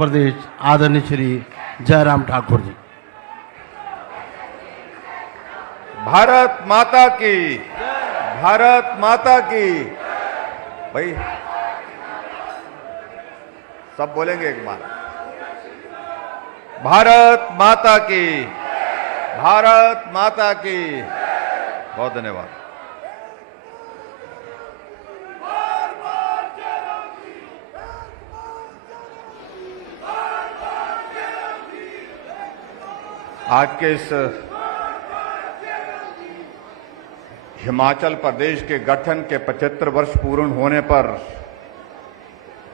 प्रदेश आदरणीय श्री जयराम ठाकुर जी। भारत माता की, भारत माता की। भाई सब बोलेंगे एक बार, भारत माता की, भारत माता की। बहुत धन्यवाद। आज के इस हिमाचल प्रदेश के गठन के 75 वर्ष पूर्ण होने पर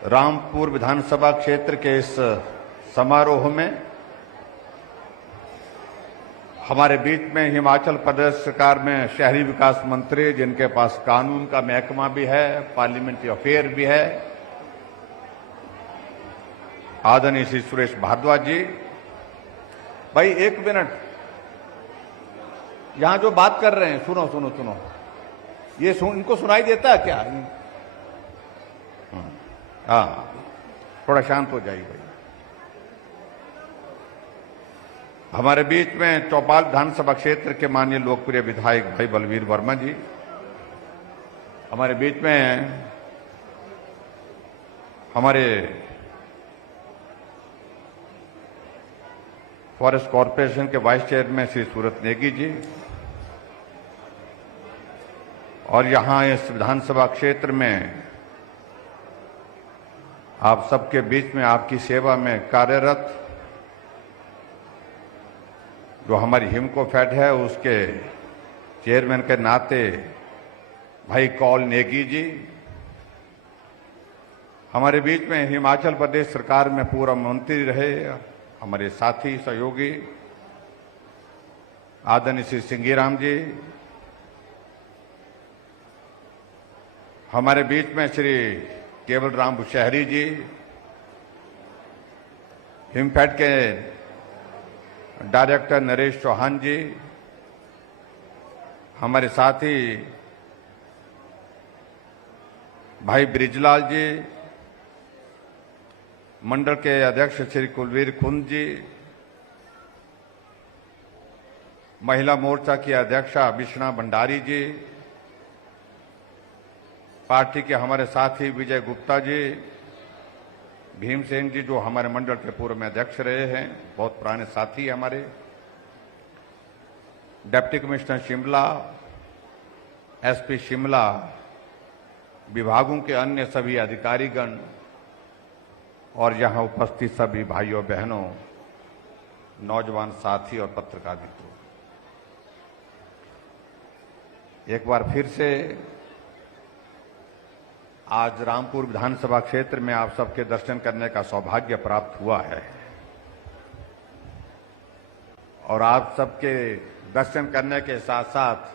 रामपुर विधानसभा क्षेत्र के इस समारोह में हमारे बीच में हिमाचल प्रदेश सरकार में शहरी विकास मंत्री, जिनके पास कानून का महकमा भी है, पार्लियामेंट्री अफेयर भी है, आदरणीय श्री सुरेश भारद्वाज जी। भाई एक मिनट, यहां जो बात कर रहे हैं सुनो सुनो सुनो, ये इनको सुनाई देता है क्या? हाँ, थोड़ा शांत हो जाइए भाई। हमारे बीच में चौपाल विधानसभा क्षेत्र के माननीय लोकप्रिय विधायक भाई बलवीर वर्मा जी, हमारे बीच में हमारे फॉरेस्ट कॉरपोरेशन के वाइस चेयरमैन श्री सूरत नेगी जी, और यहां इस विधानसभा क्षेत्र में आप सबके बीच में आपकी सेवा में कार्यरत जो हमारी हिमको फेड है उसके चेयरमैन के नाते भाई कौल नेगी जी, हमारे बीच में हिमाचल प्रदेश सरकार में पूर्व मंत्री रहे हमारे साथी सहयोगी आदरणीय श्री सिंघीराम जी, हमारे बीच में श्री केवल राम बुशहरी जी, हिमफेड के डायरेक्टर नरेश चौहान जी, हमारे साथी भाई ब्रिजलाल जी, मंडल के अध्यक्ष श्री कुलवीर खुंद जी, महिला मोर्चा की अध्यक्षा विष्णा भंडारी जी, पार्टी के हमारे साथी विजय गुप्ता जी, भीमसेन जी जो हमारे मंडल के पूर्व में अध्यक्ष रहे हैं, बहुत पुराने साथी हमारे, deputy commissioner Shimla, SP Shimla, विभागों के अन्य सभी अधिकारीगण और यहां उपस्थित सभी भाइयों बहनों, नौजवान साथी और पत्रकार मित्रों, एक बार फिर से आज रामपुर विधानसभा क्षेत्र में आप सबके दर्शन करने का सौभाग्य प्राप्त हुआ है और आप सबके दर्शन करने के साथ साथ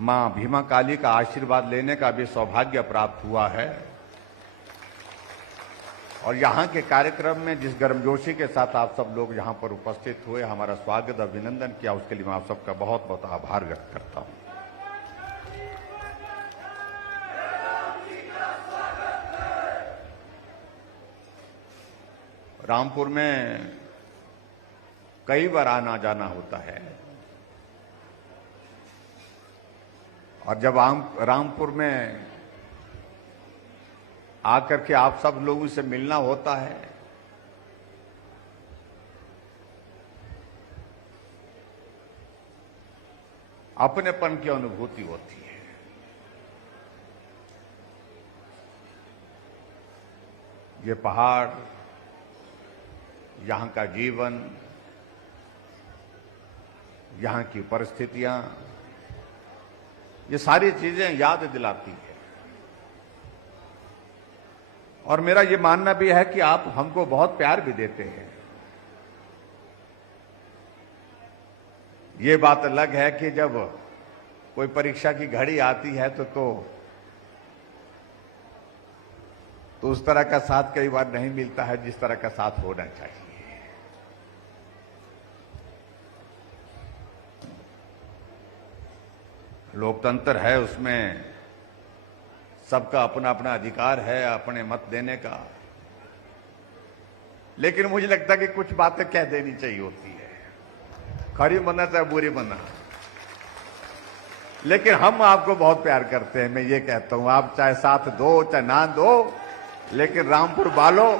मां भीमा काली का आशीर्वाद लेने का भी सौभाग्य प्राप्त हुआ है। और यहां के कार्यक्रम में जिस गर्मजोशी के साथ आप सब लोग यहां पर उपस्थित हुए, हमारा स्वागत अभिनंदन किया, उसके लिए मैं आप सबका बहुत बहुत आभार व्यक्त करता हूं। रामपुर में कई बार आना जाना होता है और जब रामपुर में आकर के आप सब लोगों से मिलना होता है अपनेपन की अनुभूति होती है। ये पहाड़, यहां का जीवन, यहां की परिस्थितियां, ये सारी चीजें याद दिलाती है। और मेरा ये मानना भी है कि आप हमको बहुत प्यार भी देते हैं। ये बात अलग है कि जब कोई परीक्षा की घड़ी आती है तो उस तरह का साथ कई बार नहीं मिलता है जिस तरह का साथ होना चाहिए। लोकतंत्र है, उसमें सबका अपना अपना अधिकार है अपने मत देने का, लेकिन मुझे लगता है कि कुछ बातें कह देनी चाहिए होती है, खरी बनना चाहे बुरी बनना। लेकिन हम आपको बहुत प्यार करते हैं, मैं ये कहता हूं, आप चाहे साथ दो चाहे ना दो, लेकिन रामपुर वालों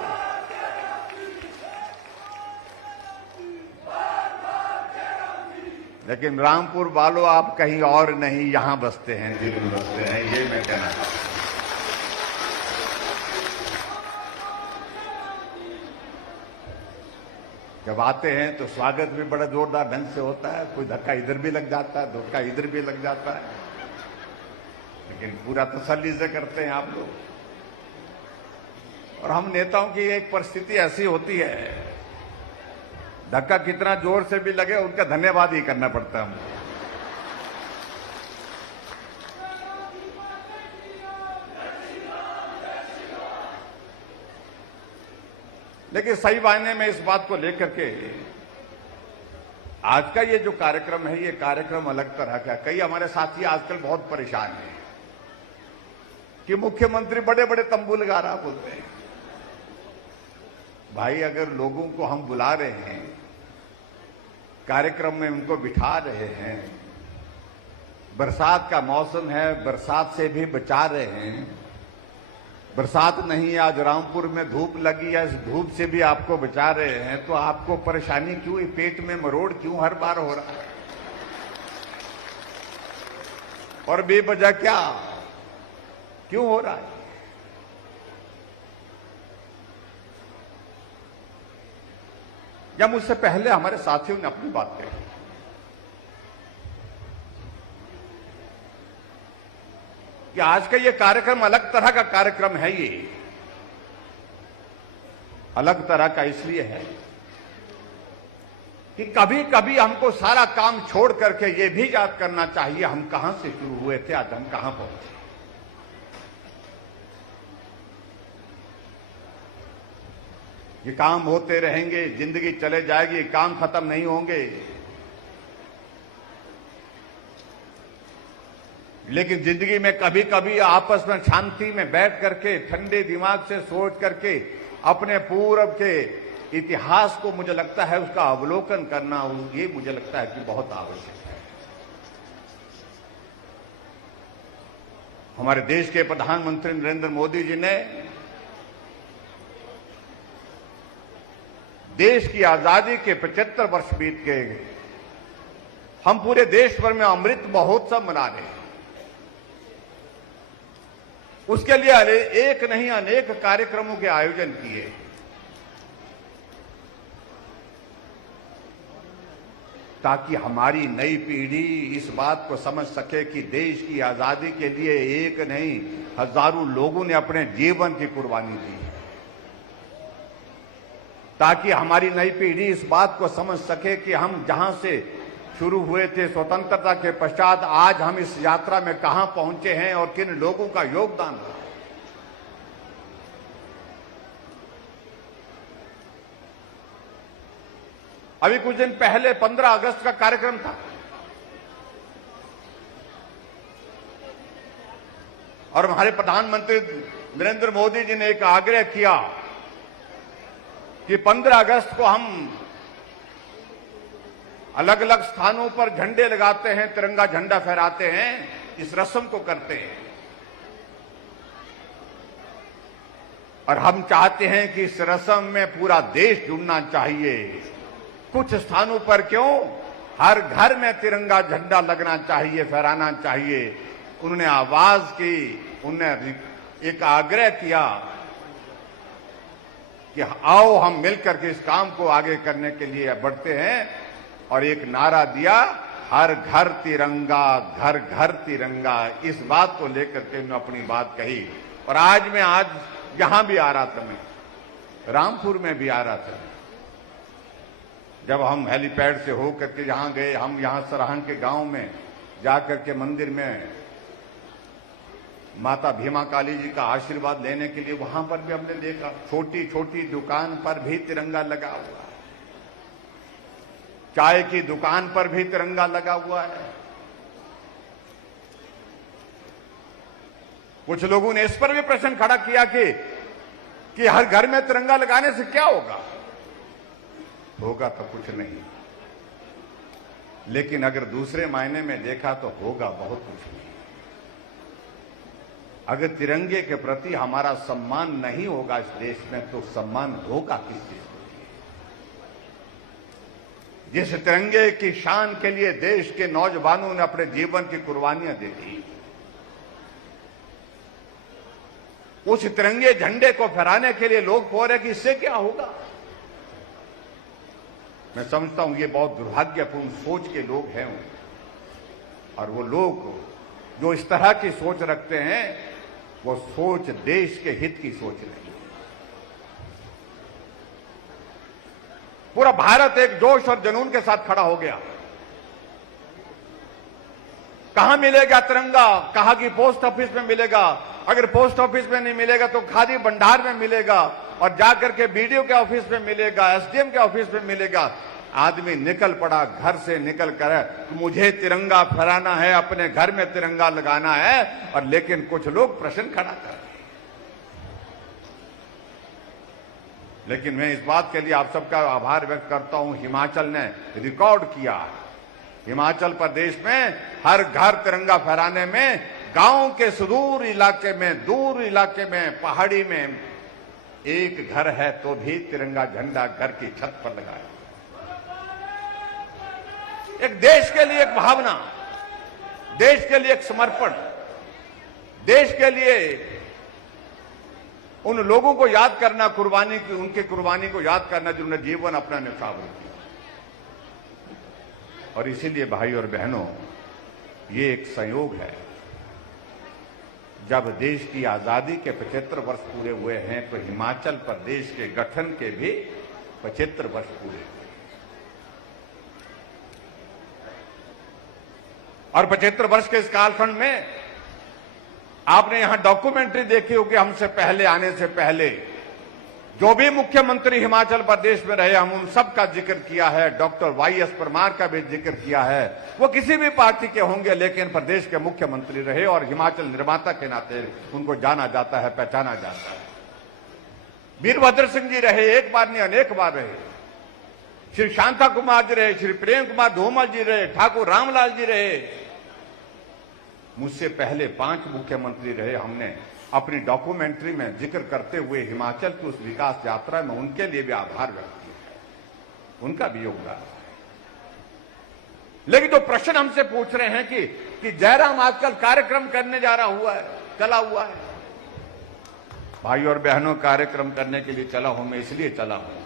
आप कहीं और नहीं, यहां बसते हैं, दिल में बसते हैं, ये मैं कहना चाहता हूं। जब आते हैं तो स्वागत भी बड़ा जोरदार ढंग से होता है, कोई धक्का इधर भी लग जाता है, धक्का इधर भी लग जाता है, लेकिन पूरा तसल्ली से करते हैं आप लोग। और हम नेताओं की एक परिस्थिति ऐसी होती है, धक्का कितना जोर से भी लगे उनका धन्यवाद ही करना पड़ता है हमको। लेकिन सही मायने में इस बात को लेकर के आज का ये जो कार्यक्रम है, ये कार्यक्रम अलग तरह का। कई हमारे साथी आजकल बहुत परेशान हैं कि मुख्यमंत्री बड़े बड़े तंबू लगा रहा बोलते हैं। भाई, अगर लोगों को हम बुला रहे हैं, कार्यक्रम में उनको बिठा रहे हैं, बरसात का मौसम है, बरसात से भी बचा रहे हैं, बरसात नहीं है आज रामपुर में धूप लगी है, इस धूप से भी आपको बचा रहे हैं, तो आपको परेशानी क्यों, पेट में मरोड़ क्यों हर बार हो रहा है? और बेवजह क्यों हो रहा है? या मुझसे पहले हमारे साथियों ने अपनी बात कही कि आज का ये कार्यक्रम अलग तरह का कार्यक्रम है। ये अलग तरह का इसलिए है कि कभी कभी हमको सारा काम छोड़ करके ये भी याद करना चाहिए हम कहां से शुरू हुए थे, आज हम कहां पहुंचे। ये काम होते रहेंगे, जिंदगी चले जाएगी, काम खत्म नहीं होंगे, लेकिन जिंदगी में कभी कभी आपस में शांति में बैठ करके ठंडे दिमाग से सोच करके अपने पूर्व के इतिहास को, मुझे लगता है उसका अवलोकन करना, ये मुझे लगता है कि बहुत आवश्यक है। हमारे देश के प्रधानमंत्री नरेंद्र मोदी जी ने देश की आजादी के 75 वर्ष बीत गए, हम पूरे देश भर में अमृत महोत्सव मना रहे हैं। उसके लिए एक नहीं अनेक कार्यक्रमों के आयोजन किए, ताकि हमारी नई पीढ़ी इस बात को समझ सके कि देश की आजादी के लिए एक नहीं हजारों लोगों ने अपने जीवन की कुर्बानी दी, ताकि हमारी नई पीढ़ी इस बात को समझ सके कि हम जहां से शुरू हुए थे स्वतंत्रता के पश्चात, आज हम इस यात्रा में कहां पहुंचे हैं और किन लोगों का योगदान था। अभी कुछ दिन पहले 15 अगस्त का कार्यक्रम था और हमारे प्रधानमंत्री नरेंद्र मोदी जी ने एक आग्रह किया कि 15 अगस्त को हम अलग अलग स्थानों पर झंडे लगाते हैं, तिरंगा झंडा फहराते हैं, इस रस्म को करते हैं। और हम चाहते हैं कि इस रस्म में पूरा देश जुड़ना चाहिए। कुछ स्थानों पर क्यों, हर घर में तिरंगा झंडा लगना चाहिए, फहराना चाहिए। उन्होंने आवाज की, उन्होंने एक आग्रह किया कि आओ हम मिलकर के इस काम को आगे करने के लिए बढ़ते हैं, और एक नारा दिया, हर घर तिरंगा, घर घर तिरंगा। इस बात को लेकर के उन्होंने अपनी बात कही। और आज यहां भी आ रहा था, मैं रामपुर में भी आ रहा था, जब हम हेलीपैड से होकर के यहां गए, हम यहां सराहन के गांव में जाकर के मंदिर में माता भीमा काली जी का आशीर्वाद लेने के लिए, वहां पर भी हमने देखा छोटी छोटी दुकान पर भी तिरंगा लगा हुआ है, चाय की दुकान पर भी तिरंगा लगा हुआ है। कुछ लोगों ने इस पर भी प्रश्न खड़ा किया कि हर घर में तिरंगा लगाने से क्या होगा? होगा तो कुछ नहीं, लेकिन अगर दूसरे मायने में देखा तो होगा बहुत कुछ नहीं। अगर तिरंगे के प्रति हमारा सम्मान नहीं होगा इस देश में, तो सम्मान होगा किस चीज को? जिस तिरंगे की शान के लिए देश के नौजवानों ने अपने जीवन की कुर्बानियां दे दी, उस तिरंगे झंडे को फहराने के लिए लोग कह रहे कि इससे क्या होगा? मैं समझता हूं ये बहुत दुर्भाग्यपूर्ण सोच के लोग हैं, और वो लोग जो इस तरह की सोच रखते हैं वो सोच देश के हित की सोच नहीं। पूरा भारत एक जोश और जुनून के साथ खड़ा हो गया। कहां मिलेगा तिरंगा? कहा कि पोस्ट ऑफिस में मिलेगा, अगर पोस्ट ऑफिस में नहीं मिलेगा तो खादी भंडार में मिलेगा, और जाकर के बीडीओ के ऑफिस में मिलेगा, एसडीएम के ऑफिस में मिलेगा। आदमी निकल पड़ा घर से, निकल कर मुझे तिरंगा फहराना है, अपने घर में तिरंगा लगाना है। और लेकिन कुछ लोग प्रश्न खड़ा कर रहे हैं। लेकिन मैं इस बात के लिए आप सबका आभार व्यक्त करता हूं, हिमाचल ने रिकॉर्ड किया। हिमाचल प्रदेश में हर घर तिरंगा फहराने में गांव के सुदूर इलाके में, दूर इलाके में, पहाड़ी में एक घर है तो भी तिरंगा झंडा घर की छत पर लगाया। एक देश के लिए एक भावना, देश के लिए एक समर्पण, देश के लिए उन लोगों को याद करना, कुर्बानी की, उनकी कुर्बानी को याद करना जिन्होंने जीवन अपना न्यौछावर किया। और इसीलिए भाई और बहनों, ये एक संयोग है, जब देश की आजादी के 75 वर्ष पूरे हुए हैं तो हिमाचल प्रदेश के गठन के भी 75 वर्ष पूरे हुए। और 75 वर्ष के इस कालखंड में आपने यहां डॉक्यूमेंट्री देखी होगी। हमसे पहले आने से पहले जो भी मुख्यमंत्री हिमाचल प्रदेश में रहे, हम उन सब का जिक्र किया है। डॉक्टर वाई.एस. परमार का भी जिक्र किया है। वो किसी भी पार्टी के होंगे, लेकिन प्रदेश के मुख्यमंत्री रहे और हिमाचल निर्माता के नाते उनको जाना जाता है, पहचाना जाता है। वीरभद्र सिंह जी रहे, एक बार नहीं अनेक बार रहे। श्री शांता कुमार जी रहे, श्री प्रेम कुमार धूमल जी रहे, ठाकुर रामलाल जी रहे। मुझसे पहले 5 मुख्यमंत्री रहे। हमने अपनी डॉक्यूमेंट्री में जिक्र करते हुए हिमाचल की उस विकास यात्रा में उनके लिए भी आभार व्यक्त किया, उनका भी योगदान है। लेकिन जो प्रश्न हमसे पूछ रहे हैं कि जयराम आजकल कार्यक्रम करने जा रहा हुआ है, चला हुआ है। भाई और बहनों, कार्यक्रम करने के लिए चला हूं मैं, इसलिए चला हूं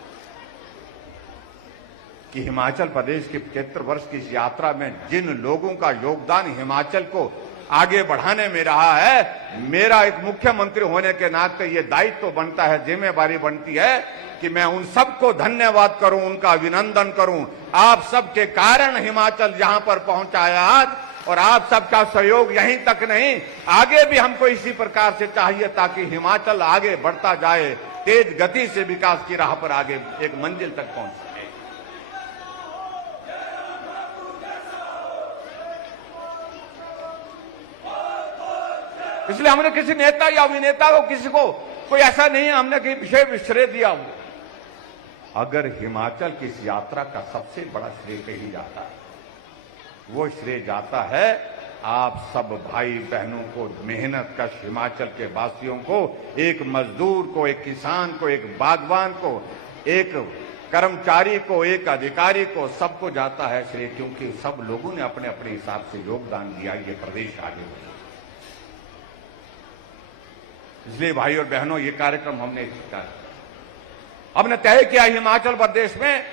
कि हिमाचल प्रदेश की 75 वर्ष की इस यात्रा में जिन लोगों का योगदान हिमाचल को आगे बढ़ाने में रहा है, मेरा एक मुख्यमंत्री होने के नाते ये दायित्व तो बनता है, जिम्मेवारी बनती है कि मैं उन सबको धन्यवाद करूं, उनका अभिनंदन करूं। आप सबके कारण हिमाचल यहां पर पहुंचा है आज, और आप सबका सहयोग यहीं तक नहीं, आगे भी हमको इसी प्रकार से चाहिए ताकि हिमाचल आगे बढ़ता जाए, तेज गति से विकास की राह पर आगे एक मंजिल तक पहुंच सके। इसलिए हमने किसी नेता या अभिनेता को, किसी को कोई ऐसा नहीं है हमने कहीं विशेष श्रेय दिया हो। अगर हिमाचल की इस यात्रा का सबसे बड़ा श्रेय कहीं जाता है, वो श्रेय जाता है आप सब भाई बहनों को, मेहनत कश हिमाचल के वासियों को, एक मजदूर को, एक किसान को, एक बागवान को, एक कर्मचारी को, एक अधिकारी को, सबको जाता है श्रेय, क्योंकि सब लोगों ने अपने अपने हिसाब से योगदान दिया ये प्रदेश आगे बढ़ा। इसलिए भाई और बहनों, ये कार्यक्रम हमने तय किया हिमाचल प्रदेश में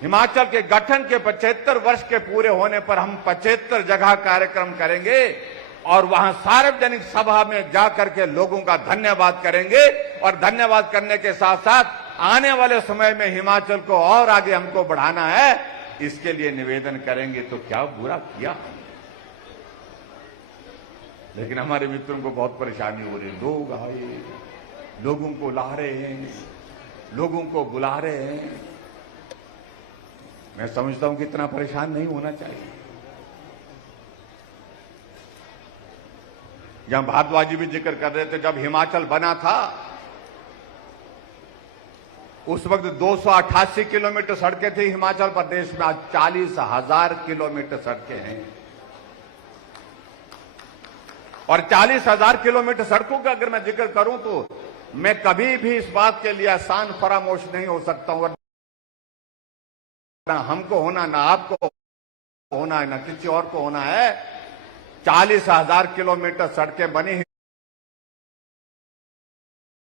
हिमाचल के गठन के 75 वर्ष के पूरे होने पर हम 75 जगह कार्यक्रम करेंगे और वहां सार्वजनिक सभा में जाकर के लोगों का धन्यवाद करेंगे। और धन्यवाद करने के साथ साथ आने वाले समय में हिमाचल को और आगे हमको बढ़ाना है, इसके लिए निवेदन करेंगे। तो क्या बुरा किया हम, लेकिन हमारे मित्रों को बहुत परेशानी हो रही है। लोग आए, लोगों को ला रहे हैं, लोगों को बुला रहे हैं। मैं समझता हूं कि इतना परेशान नहीं होना चाहिए। जहां भारद्वाज जी भी जिक्र कर रहे थे, जब हिमाचल बना था उस वक्त 288 किलोमीटर सड़कें थी हिमाचल प्रदेश में। आज 40,000 किलोमीटर सड़कें हैं। और 40,000 किलोमीटर सड़कों का अगर मैं जिक्र करूं तो मैं कभी भी इस बात के लिए आसान फरामोश नहीं हो सकता हूं। ना हमको होना, ना आपको होना है, ना किसी और को होना है। 40,000 किलोमीटर सड़कें बनी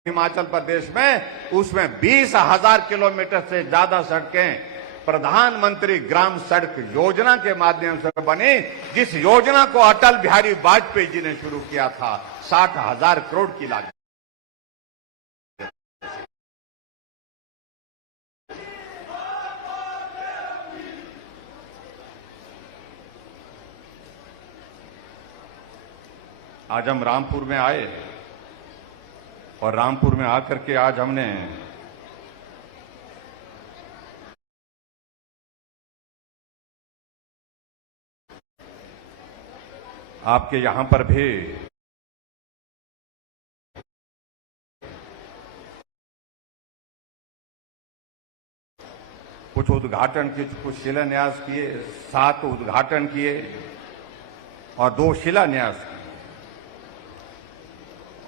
हिमाचल प्रदेश में, उसमें 20,000 किलोमीटर से ज्यादा सड़कें प्रधानमंत्री ग्राम सड़क योजना के माध्यम से बनी, जिस योजना को अटल बिहारी वाजपेयी जी ने शुरू किया था 60,000 करोड़ की लागत। आज हम रामपुर में आए और रामपुर में आकर के आज हमने आपके यहां पर भी कुछ उद्घाटन किए, कुछ शिलान्यास किए, 7 उद्घाटन किए और 2 शिलान्यास किए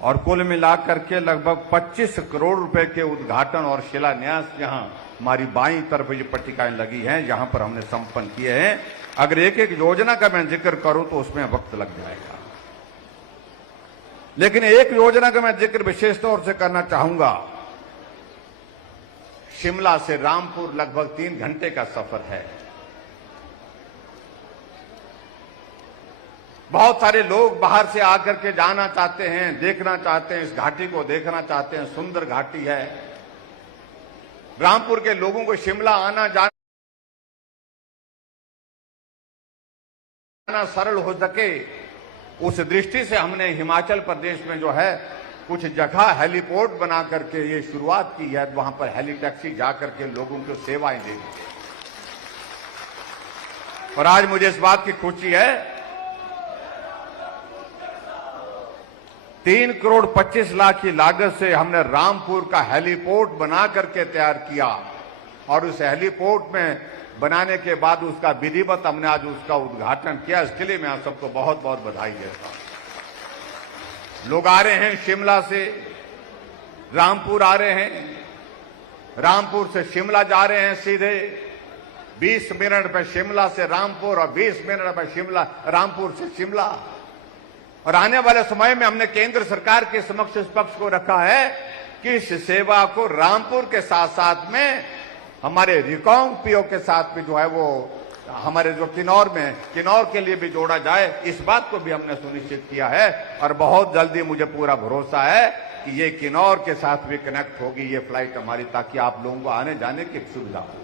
और कुल मिलाकर के लगभग 25 करोड़ रुपए के उद्घाटन और शिलान्यास यहां हमारी बाईं तरफ ये पट्टिकाएं लगी हैं, यहां पर हमने संपन्न किए हैं। अगर एक एक योजना का मैं जिक्र करूं तो उसमें वक्त लग जाएगा, लेकिन एक योजना का मैं जिक्र विशेष तौर से करना चाहूंगा। शिमला से रामपुर लगभग 3 घंटे का सफर है। बहुत सारे लोग बाहर से आकर के जाना चाहते हैं, देखना चाहते हैं, इस घाटी को देखना चाहते हैं। सुंदर घाटी है। रामपुर के लोगों को शिमला आना जाना सरल हो सके, उस दृष्टि से हमने हिमाचल प्रदेश में जो है कुछ जगह हेलीपोर्ट बना करके ये शुरुआत की है। वहां पर हेली टैक्सी जाकर के लोगों को सेवाएं देंगे। और आज मुझे इस बात की खुशी है, 3 करोड़ 25 लाख की लागत से हमने रामपुर का हेलीपोर्ट बना करके तैयार किया और उस हेलीपोर्ट में बनाने के बाद उसका विधिवत हमने आज उसका उद्घाटन किया। इसके लिए मैं आप सबको बहुत बहुत बधाई देता हूं। लोग आ रहे हैं शिमला से, रामपुर आ रहे हैं, रामपुर से शिमला जा रहे हैं सीधे। 20 मिनट में शिमला से रामपुर और 20 मिनट में शिमला रामपुर से शिमला। और आने वाले समय में हमने केंद्र सरकार के समक्ष इस पक्ष को रखा है कि इस सेवा को रामपुर के साथ साथ में हमारे रिकांगपिओ के साथ भी जो है वो हमारे जो किन्नौर के लिए भी जोड़ा जाए। इस बात को भी हमने सुनिश्चित किया है और बहुत जल्दी मुझे पूरा भरोसा है कि ये किन्नौर के साथ भी कनेक्ट होगी ये फ्लाइट हमारी, ताकि आप लोगों को आने जाने की सुविधा हो।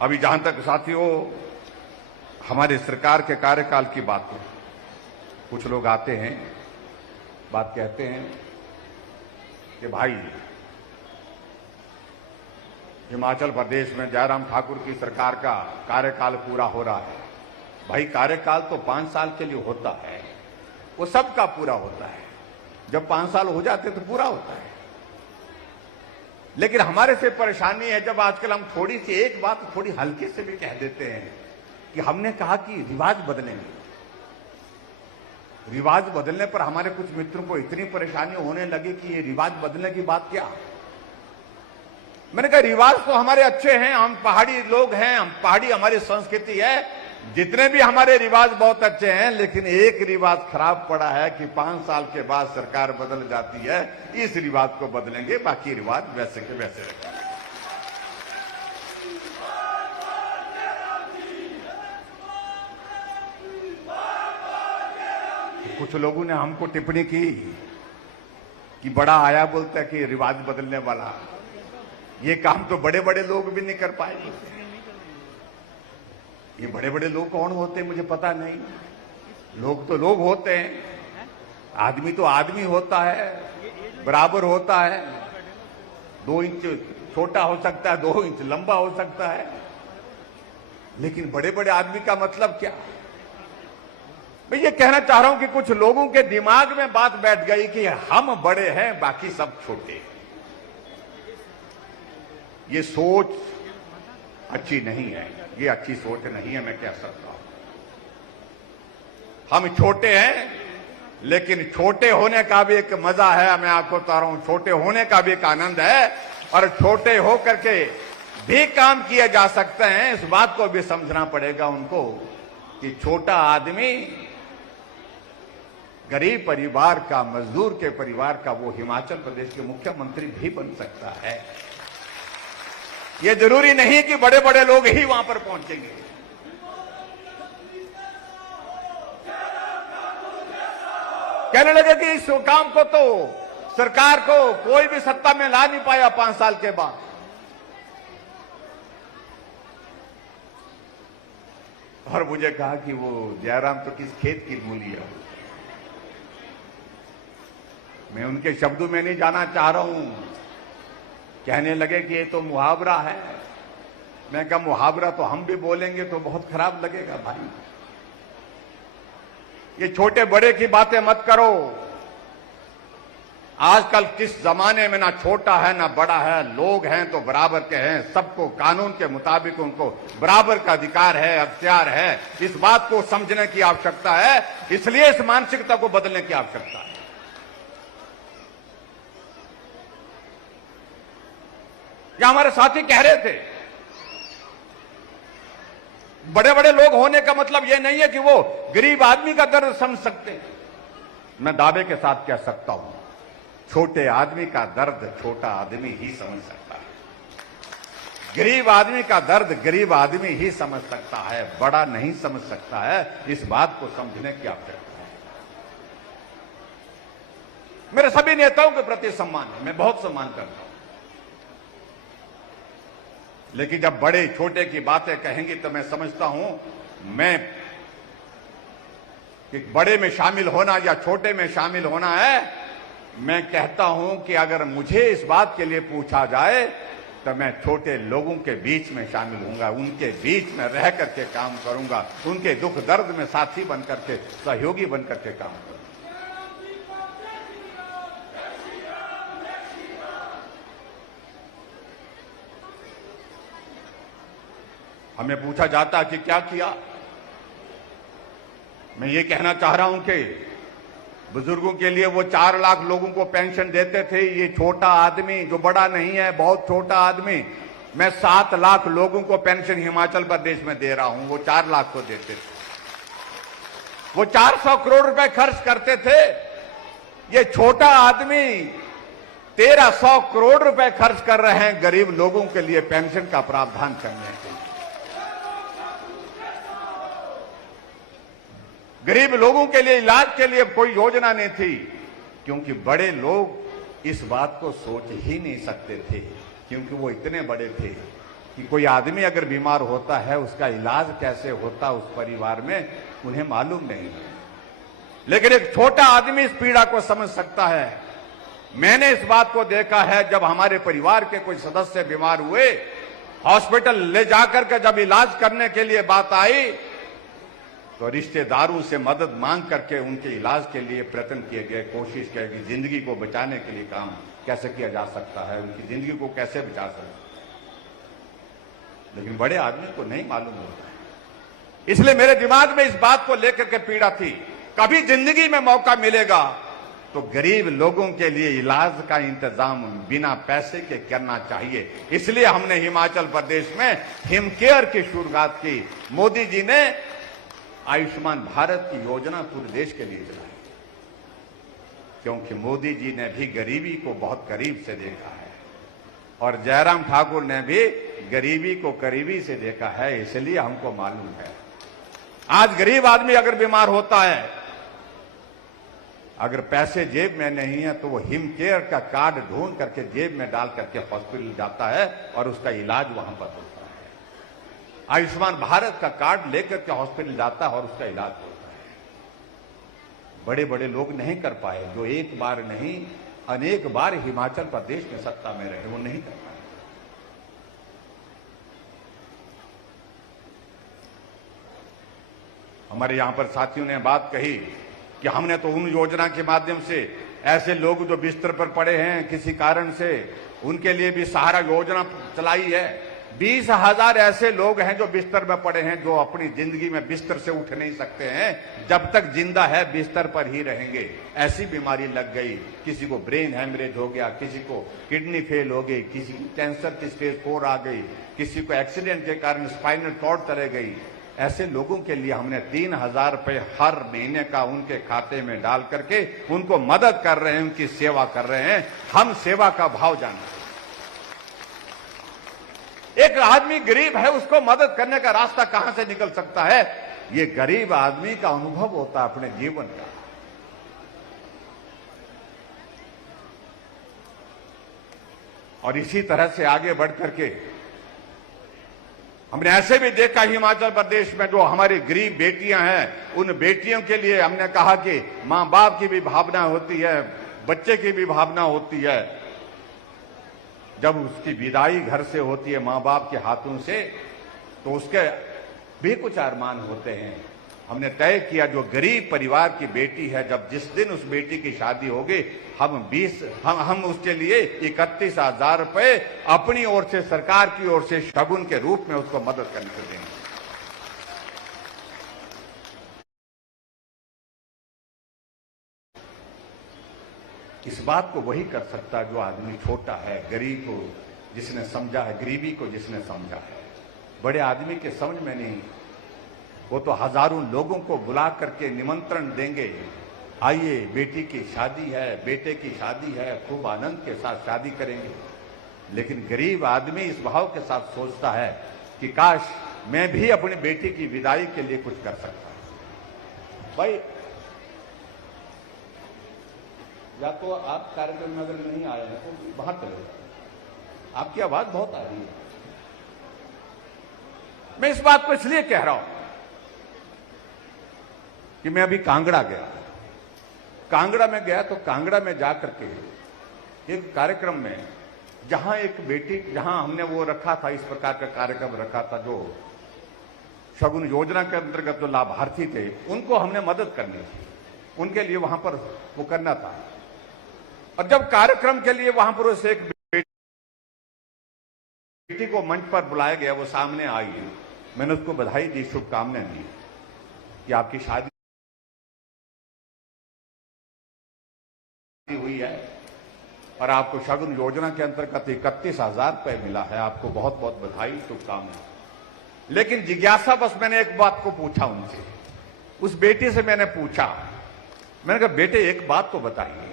अभी जहां तक साथियों हमारी सरकार के कार्यकाल की बात है, कुछ लोग आते हैं, बात कहते हैं कि भाई हिमाचल प्रदेश में जयराम ठाकुर की सरकार का कार्यकाल पूरा हो रहा है। भाई कार्यकाल तो 5 साल के लिए होता है, वो सबका पूरा होता है। जब 5 साल हो जाते तो पूरा होता है। लेकिन हमारे से परेशानी है जब आजकल हम थोड़ी सी एक बात थोड़ी हल्के से भी कह देते हैं कि हमने कहा कि रिवाज बदलेंगे। रिवाज बदलने पर हमारे कुछ मित्रों को इतनी परेशानी होने लगी कि ये रिवाज बदलने की बात क्या। मैंने कहा रिवाज तो हमारे अच्छे हैं, हम पहाड़ी लोग हैं, हम पहाड़ी हमारी संस्कृति है, जितने भी हमारे रिवाज बहुत अच्छे हैं। लेकिन एक रिवाज खराब पड़ा है कि 5 साल के बाद सरकार बदल जाती है, इस रिवाज को बदलेंगे, बाकी रिवाज वैसे के वैसे रहेंगे। कुछ लोगों ने हमको टिप्पणी की कि बड़ा आया बोलता है कि रिवाज बदलने वाला, ये काम तो बड़े बड़े लोग भी नहीं कर पाएंगे। ये बड़े बड़े लोग कौन होते हैं मुझे पता नहीं। लोग तो लोग होते हैं, आदमी तो आदमी होता है, बराबर होता है। 2 इंच छोटा हो सकता है, 2 इंच लंबा हो सकता है, लेकिन बड़े बड़े आदमी का मतलब क्या। मैं ये कहना चाह रहा हूं कि कुछ लोगों के दिमाग में बात बैठ गई कि हम बड़े हैं, बाकी सब छोटे हैं। ये सोच अच्छी नहीं है, ये अच्छी सोच नहीं है, मैं कह सकता हूं। हम छोटे हैं, लेकिन छोटे होने का भी एक मजा है। मैं आपको बता रहा हूं, छोटे होने का भी एक आनंद है, और छोटे होकर के भी काम किए जा सकते हैं। इस बात को भी समझना पड़ेगा उनको कि छोटा आदमी गरीब परिवार का, मजदूर के परिवार का, वो हिमाचल प्रदेश के मुख्यमंत्री भी बन सकता है। ये जरूरी नहीं कि बड़े बड़े लोग ही वहां पर पहुंचेंगे। कहने लगे कि इस काम को तो सरकार को कोई भी सत्ता में ला नहीं पाया 5 साल के बाद। और मुझे कहा कि वो जयराम तो किस खेत की मूली है। मैं उनके शब्दों में नहीं जाना चाह रहा हूं। कहने लगे कि ये तो मुहावरा है। मैं कहा मुहावरा तो हम भी बोलेंगे तो बहुत खराब लगेगा भाई। ये छोटे बड़े की बातें मत करो। आजकल किस जमाने में ना छोटा है ना बड़ा है, लोग हैं तो बराबर के हैं। सबको कानून के मुताबिक उनको बराबर का अधिकार है, अख्तियार है। इस बात को समझने की आवश्यकता है, इसलिए इस मानसिकता को बदलने की आवश्यकता है। या हमारे साथी कह रहे थे, बड़े बड़े लोग होने का मतलब यह नहीं है कि वो गरीब आदमी का दर्द समझ सकते हैं। मैं दावे के साथ कह सकता हूं, छोटे आदमी का दर्द छोटा आदमी ही समझ सकता है। गरीब आदमी का दर्द गरीब आदमी ही समझ सकता है, बड़ा नहीं समझ सकता है। इस बात को समझने की आवश्यकता है। मेरे सभी नेताओं के प्रति सम्मान है, मैं बहुत सम्मान करता हूं। लेकिन जब बड़े छोटे की बातें कहेंगे तो मैं समझता हूं, मैं कि बड़े में शामिल होना या छोटे में शामिल होना है। मैं कहता हूं कि अगर मुझे इस बात के लिए पूछा जाए तो मैं छोटे लोगों के बीच में शामिल होऊंगा, उनके बीच में रह करके काम करूंगा, उनके दुख दर्द में साथी बनकर के, सहयोगी बनकर के काम करूंगा। हमें पूछा जाता कि क्या किया। मैं ये कहना चाह रहा हूं कि बुजुर्गों के लिए वो 4 लाख लोगों को पेंशन देते थे। ये छोटा आदमी जो बड़ा नहीं है, बहुत छोटा आदमी, मैं 7 लाख लोगों को पेंशन हिमाचल प्रदेश में दे रहा हूं। वो 4 लाख को देते थे। वो 400 करोड़ रुपए खर्च करते थे। ये छोटा आदमी 1300 करोड़ रुपए खर्च कर रहे हैं गरीब लोगों के लिए पेंशन का प्रावधान करने के लिए। गरीब लोगों के लिए इलाज के लिए कोई योजना नहीं थी, क्योंकि बड़े लोग इस बात को सोच ही नहीं सकते थे, क्योंकि वो इतने बड़े थे कि कोई आदमी अगर बीमार होता है उसका इलाज कैसे होता उस परिवार में उन्हें मालूम नहीं। लेकिन एक छोटा आदमी इस पीड़ा को समझ सकता है। मैंने इस बात को देखा है, जब हमारे परिवार के कोई सदस्य बीमार हुए, हॉस्पिटल ले जाकर के जब इलाज करने के लिए बात आई तो रिश्तेदारों से मदद मांग करके उनके इलाज के लिए प्रयत्न किए गए, कोशिश की गई, जिंदगी को बचाने के लिए काम कैसे किया जा सकता है, उनकी जिंदगी को कैसे बचा सकता है। लेकिन बड़े आदमी को नहीं मालूम होता है। इसलिए मेरे दिमाग में इस बात को लेकर के पीड़ा थी, कभी जिंदगी में मौका मिलेगा तो गरीब लोगों के लिए इलाज का इंतजाम बिना पैसे के करना चाहिए। इसलिए हमने हिमाचल प्रदेश में हिमकेयर की शुरुआत की। मोदी जी ने आयुष्मान भारत की योजना पूरे देश के लिए चलाई, क्योंकि मोदी जी ने भी गरीबी को बहुत करीब से देखा है और जयराम ठाकुर ने भी गरीबी को करीबी से देखा है। इसलिए हमको मालूम है। आज गरीब आदमी अगर बीमार होता है, अगर पैसे जेब में नहीं है तो वो हिमकेयर का कार्ड ढूंढ करके जेब में डाल करके हॉस्पिटल जाता है और उसका इलाज वहां पर होता है। आयुष्मान भारत का कार्ड लेकर के हॉस्पिटल जाता है और उसका इलाज होता है। बड़े बड़े लोग नहीं कर पाए, जो एक बार नहीं अनेक बार हिमाचल प्रदेश में सत्ता में रहे, वो नहीं कर पाए। हमारे यहां पर साथियों ने बात कही कि हमने तो उन योजना के माध्यम से ऐसे लोग जो बिस्तर पर पड़े हैं किसी कारण से, उनके लिए भी सहारा योजना चलाई है। 20,000 ऐसे लोग हैं जो बिस्तर में पड़े हैं, जो अपनी जिंदगी में बिस्तर से उठ नहीं सकते हैं, जब तक जिंदा है बिस्तर पर ही रहेंगे। ऐसी बीमारी लग गई, किसी को ब्रेन हैमरेज हो गया, किसी को किडनी फेल हो गई, किसी को कैंसर की स्टेज 4 आ गई, किसी को एक्सीडेंट के कारण स्पाइनल कॉर्ड चले गई। ऐसे लोगों के लिए हमने 3,000 रुपए हर महीने का उनके खाते में डाल करके उनको मदद कर रहे हैं, उनकी सेवा कर रहे हैं। हम सेवा का भाव जानते हैं। एक आदमी गरीब है, उसको मदद करने का रास्ता कहां से निकल सकता है? ये गरीब आदमी का अनुभव होता है अपने जीवन का। और इसी तरह से आगे बढ़ करके हमने ऐसे भी देखा हिमाचल प्रदेश में जो हमारी गरीब बेटियां हैं, उन बेटियों के लिए हमने कहा कि मां बाप की भी भावना होती है, बच्चे की भी भावना होती है। जब उसकी विदाई घर से होती है मां बाप के हाथों से, तो उसके भी कुछ अरमान होते हैं। हमने तय किया जो गरीब परिवार की बेटी है, जब जिस दिन उस बेटी की शादी होगी, हम उसके लिए 31,000 रुपए अपनी ओर से, सरकार की ओर से शगुन के रूप में उसको मदद करने को देंगे। इस बात को वही कर सकता है जो आदमी छोटा है, गरीब को जिसने समझा है, गरीबी को जिसने समझा है। बड़े आदमी के समझ में नहीं। वो तो हजारों लोगों को बुला करके निमंत्रण देंगे, आइए बेटी की शादी है, बेटे की शादी है, खूब आनंद के साथ शादी करेंगे। लेकिन गरीब आदमी इस भाव के साथ सोचता है कि काश मैं भी अपनी बेटी की विदाई के लिए कुछ कर सकता। भाई, या तो आप कार्यक्रम में अगर नहीं आए हैं तो बाहर चले जाए, आपकी आवाज बहुत आ रही है। मैं इस बात को इसलिए कह रहा हूं कि मैं अभी कांगड़ा गया। कांगड़ा में गया तो कांगड़ा में जाकर के एक कार्यक्रम में, जहां एक बेटी, जहां हमने वो रखा था, इस प्रकार का कार्यक्रम रखा था, जो शगुन योजना के अंतर्गत जो लाभार्थी थे उनको हमने मदद करनी थी, उनके लिए वहां पर वो करना था। और जब कार्यक्रम के लिए वहां पर उस एक बेटी को मंच पर बुलाया गया, वो सामने आई, मैंने उसको बधाई दी, शुभकामनाएं दी कि आपकी शादी हुई है और आपको शगुन योजना के अंतर्गत 31,000 रुपए मिला है। आपको बहुत बहुत बधाई, शुभकामनाएं। लेकिन जिज्ञासा बस मैंने एक बात को पूछा उनसे, उस बेटी से मैंने पूछा, मैंने कहा बेटे एक बात तो बताइए,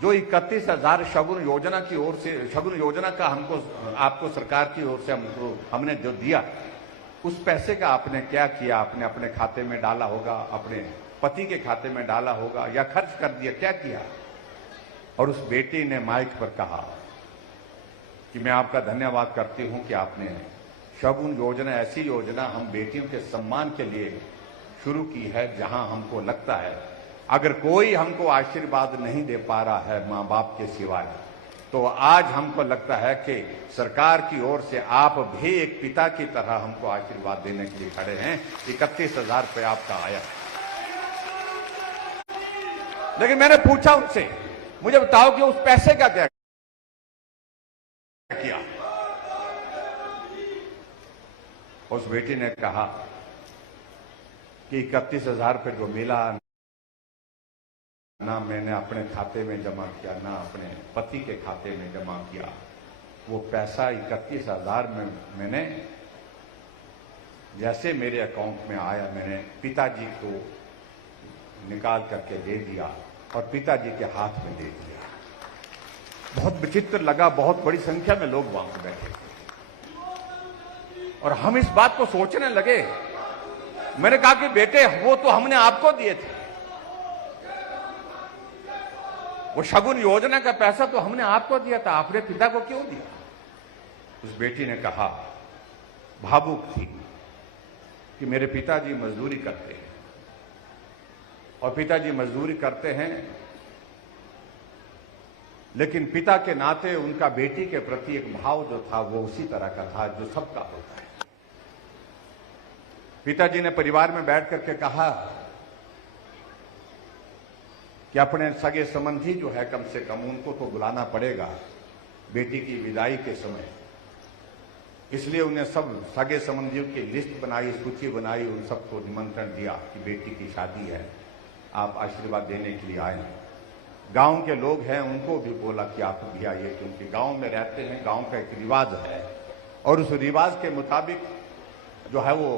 जो 31,000 शगुन योजना की ओर से, शगुन योजना का हमको, आपको सरकार की ओर से हमने जो दिया, उस पैसे का आपने क्या किया? आपने अपने खाते में डाला होगा, अपने पति के खाते में डाला होगा, या खर्च कर दिया, क्या किया? और उस बेटी ने माइक पर कहा कि मैं आपका धन्यवाद करती हूं कि आपने शगुन योजना, ऐसी योजना हम बेटियों के सम्मान के लिए शुरू की है, जहां हमको लगता है अगर कोई हमको आशीर्वाद नहीं दे पा रहा है मां बाप के सिवाय, तो आज हमको लगता है कि सरकार की ओर से आप भी एक पिता की तरह हमको आशीर्वाद देने के लिए खड़े हैं। 31,000 रुपये आपका आया। लेकिन मैंने पूछा उनसे, मुझे बताओ कि उस पैसे का क्या किया? उस बेटी ने कहा कि 31,000 रुपये जो मिला, ना मैंने अपने खाते में जमा किया, ना अपने पति के खाते में जमा किया। वो पैसा 31,000 में मैंने, जैसे मेरे अकाउंट में आया, मैंने पिताजी को निकाल करके दे दिया और पिताजी के हाथ में दे दिया। बहुत विचित्र लगा, बहुत बड़ी संख्या में लोग वहां बैठे और हम इस बात को सोचने लगे। मैंने कहा कि बेटे, वो तो हमने आपको दिए थे, वो शगुन योजना का पैसा तो हमने आपको दिया था, आपने पिता को क्यों दिया? उस बेटी ने कहा, भावुक थी, कि मेरे पिताजी मजदूरी करते हैं और पिताजी मजदूरी करते हैं, लेकिन पिता के नाते उनका बेटी के प्रति एक भाव जो था वो उसी तरह का था जो सबका होता है। पिताजी ने परिवार में बैठ करके कहा कि अपने सगे संबंधी जो है कम से कम उनको तो बुलाना पड़ेगा बेटी की विदाई के समय। इसलिए उन्हें सब सगे संबंधियों की लिस्ट बनाई, सूची बनाई, उन सबको निमंत्रण दिया कि बेटी की शादी है, आप आशीर्वाद देने के लिए आए हैं। गांव के लोग हैं उनको भी बोला कि आप भी आइए, क्योंकि गांव में रहते हैं, गांव का एक रिवाज है और उस रिवाज के मुताबिक जो है वो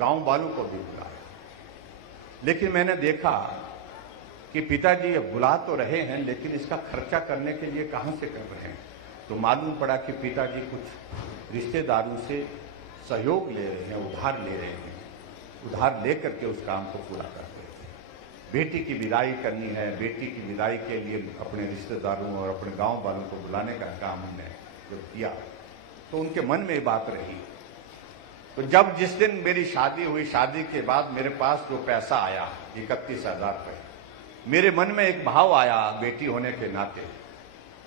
गांव वालों को भी बुलाया। लेकिन मैंने देखा कि पिताजी अब बुला तो रहे हैं लेकिन इसका खर्चा करने के लिए कहां से कर रहे हैं। तो मालूम पड़ा कि पिताजी कुछ रिश्तेदारों से सहयोग ले रहे हैं, उधार ले रहे हैं, उधार लेकर के उस काम को पूरा कर रहे थे। बेटी की विदाई करनी है, बेटी की विदाई के लिए अपने रिश्तेदारों और अपने गांव वालों को बुलाने का काम हमने जो किया तो उनके मन में बात रही। तो जब जिस दिन मेरी शादी हुई, शादी के बाद मेरे पास जो पैसा आया 31,000 रुपये, मेरे मन में एक भाव आया बेटी होने के नाते,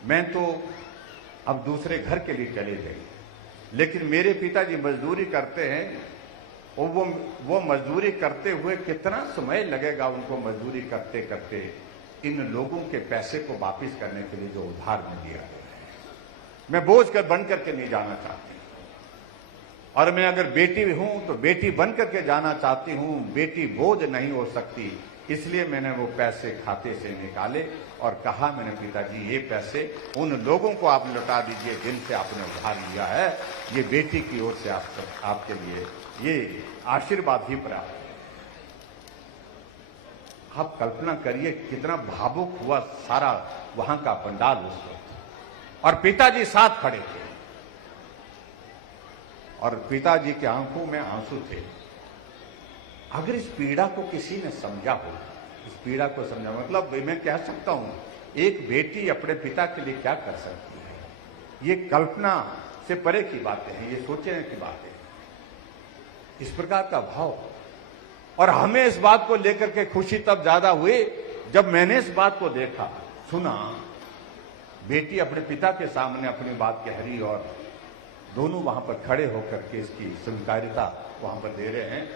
मैं तो अब दूसरे घर के लिए चले गई, लेकिन मेरे पिताजी मजदूरी करते हैं और वो मजदूरी करते हुए कितना समय लगेगा उनको मजदूरी करते करते इन लोगों के पैसे को वापिस करने के लिए जो उधार में दिया गया है। मैं बोझ कर बन करके नहीं जाना चाहती और मैं अगर बेटी हूं तो बेटी बन करके जाना चाहती हूं, बेटी बोझ नहीं हो सकती। इसलिए मैंने वो पैसे खाते से निकाले और कहा मैंने पिताजी ये पैसे उन लोगों को आप लौटा दीजिए जिनसे आपने उधार लिया है, ये बेटी की ओर से आपके लिए ये आशीर्वाद ही प्राप्त है। आप कल्पना करिए कितना भावुक हुआ सारा वहां का पंडाल उस वक्त, और पिताजी साथ खड़े थे और पिताजी के आंखों में आंसू थे। अगर इस पीड़ा को किसी ने समझा हो, इस पीड़ा को समझा, मतलब मैं कह सकता हूं एक बेटी अपने पिता के लिए क्या कर सकती है, ये कल्पना से परे की बातें हैं, ये सोचने की बात है। इस प्रकार का भाव, और हमें इस बात को लेकर के खुशी तब ज्यादा हुई जब मैंने इस बात को देखा, सुना, बेटी अपने पिता के सामने अपनी बात कह रही और दोनों वहां पर खड़े होकर के इसकी स्वीकार्यता वहां पर दे रहे हैं।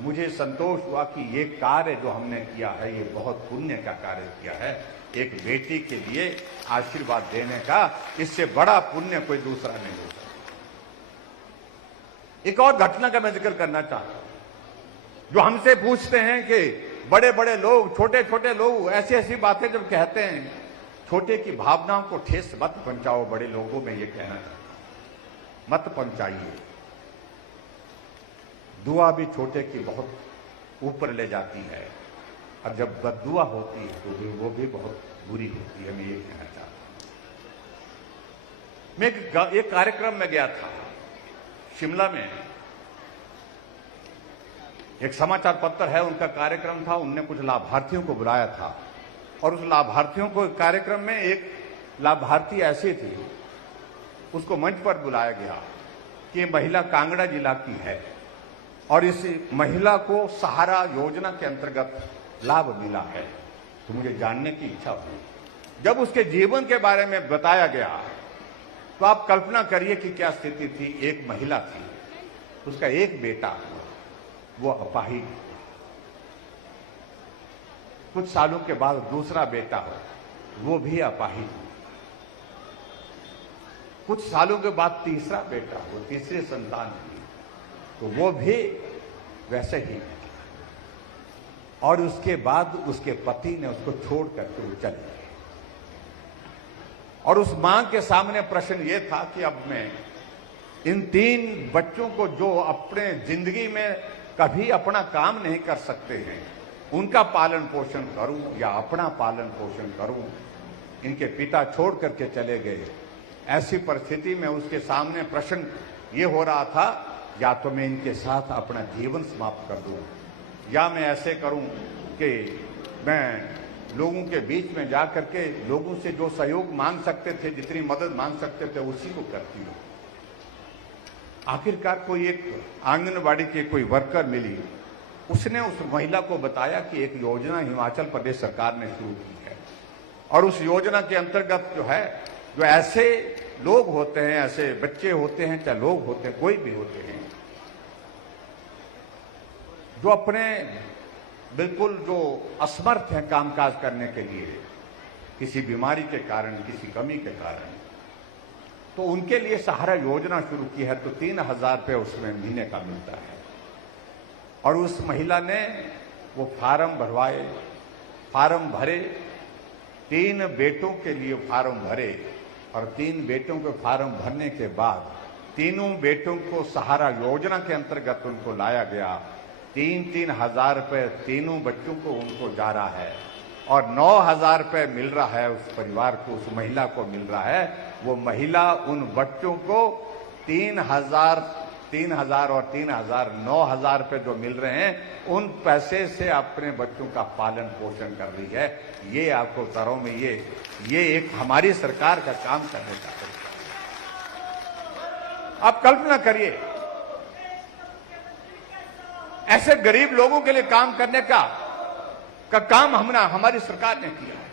मुझे संतोष हुआ कि ये कार्य जो हमने किया है ये बहुत पुण्य का कार्य किया है। एक बेटी के लिए आशीर्वाद देने का इससे बड़ा पुण्य कोई दूसरा नहीं हो सकता। एक और घटना का मैं जिक्र करना चाहता हूं। जो हमसे पूछते हैं कि बड़े बड़े लोग, छोटे छोटे लोग ऐसी ऐसी बातें जब कहते हैं, छोटे की भावनाओं को ठेस मत पहुंचाओ। बड़े लोगों में ये कहना चाहता हूं, मत पहुंचाइए। दुआ भी छोटे की बहुत ऊपर ले जाती है और जब बद्दुआ होती है तो वो भी बहुत बुरी होती है। मैं ये कहना चाहता हूं। मैं एक कार्यक्रम में गया था शिमला में, एक समाचार पत्र है उनका कार्यक्रम था, उनने कुछ लाभार्थियों को बुलाया था और उस लाभार्थियों को कार्यक्रम में एक लाभार्थी ऐसी थी, उसको मंच पर बुलाया गया कि महिला कांगड़ा जिला की है और इस महिला को सहारा योजना के अंतर्गत लाभ मिला है। तो मुझे जानने की इच्छा हुई। जब उसके जीवन के बारे में बताया गया तो आप कल्पना करिए कि क्या स्थिति थी। एक महिला थी, उसका एक बेटा, वो अपाहिज, कुछ सालों के बाद दूसरा बेटा हो, वो भी अपाहिज, कुछ सालों के बाद तीसरा बेटा हो, तीसरे संतान की, तो वो भी वैसे ही। और उसके बाद उसके पति ने उसको छोड़ करके वो चले गए। और उस मां के सामने प्रश्न ये था कि अब मैं इन 3 बच्चों को जो अपने जिंदगी में कभी अपना काम नहीं कर सकते हैं, उनका पालन पोषण करूं या अपना पालन पोषण करूं। इनके पिता छोड़ करके चले गए। ऐसी परिस्थिति में उसके सामने प्रश्न ये हो रहा था, या तो मैं इनके साथ अपना जीवन समाप्त कर दूं, या मैं ऐसे करूं कि मैं लोगों के बीच में जा करके लोगों से जो सहयोग मांग सकते थे, जितनी मदद मांग सकते थे, उसी को करती हूं। आखिरकार कोई एक आंगनबाड़ी की कोई वर्कर मिली, उसने उस महिला को बताया कि एक योजना हिमाचल प्रदेश सरकार ने शुरू की है और उस योजना के अंतर्गत जो है, जो ऐसे लोग होते हैं, ऐसे बच्चे होते हैं, चाहे लोग होते हैं, कोई भी होते हैं, जो अपने बिल्कुल जो असमर्थ हैं कामकाज करने के लिए, किसी बीमारी के कारण, किसी कमी के कारण, तो उनके लिए सहारा योजना शुरू की है। तो 3,000 रुपये उसमें महीने का मिलता है। और उस महिला ने वो फार्म भरवाए, फार्म भरे, 3 बेटों के लिए फार्म भरे, और 3 बेटों के फार्म भरने के बाद तीनों बेटों को सहारा योजना के अंतर्गत उनको लाया गया। 3-3 हजार रुपये तीनों बच्चों को उनको जा रहा है, और 9,000 रुपये मिल रहा है उस परिवार को, उस महिला को मिल रहा है। वो महिला उन बच्चों को 3,000 और 3,000 9,000 रुपये जो मिल रहे हैं, उन पैसे से अपने बच्चों का पालन पोषण कर रही है। ये आपको तरों में ये एक हमारी सरकार का काम करने का तरीका है। आप कल्पना करिए, ऐसे गरीब लोगों के लिए काम करने का काम हमारी सरकार ने किया है,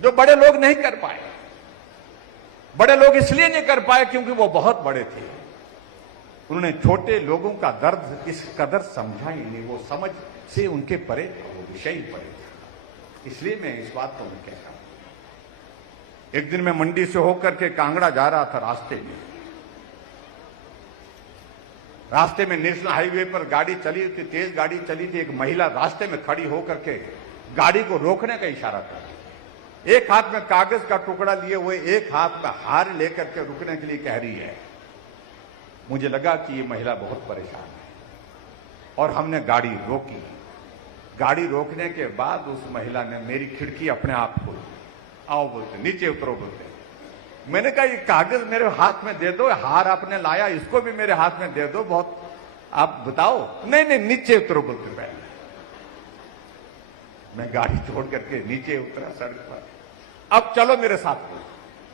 जो बड़े लोग नहीं कर पाए। बड़े लोग इसलिए नहीं कर पाए क्योंकि वो बहुत बड़े थे। उन्होंने छोटे लोगों का दर्द इस कदर समझा ही नहीं, वो समझ से उनके परे था, वो विषय ही परे था। इसलिए मैं इस बात को मैं कह रहा हूं। एक दिन मैं मंडी से होकर के कांगड़ा जा रहा था, रास्ते में नेशनल हाईवे पर गाड़ी चली थी, तेज गाड़ी चली थी। एक महिला रास्ते में खड़ी होकर के गाड़ी को रोकने का इशारा कर, एक हाथ में कागज का टुकड़ा लिए हुए, एक हाथ में हार लेकर के रुकने के लिए कह रही है। मुझे लगा कि ये महिला बहुत परेशान है, और हमने गाड़ी रोकी। गाड़ी रोकने के बाद उस महिला ने मेरी खिड़की अपने आप खोली, आओ बोलते, नीचे उतरो बोलते। मैंने कहा ये कागज मेरे हाथ में दे दो, हार आपने लाया, इसको भी मेरे हाथ में दे दो, बहुत आप बताओ। नहीं नीचे उतरो बोलते। पहले मैं गाड़ी छोड़ करके नीचे उतरा सड़क पर, अब चलो मेरे साथ।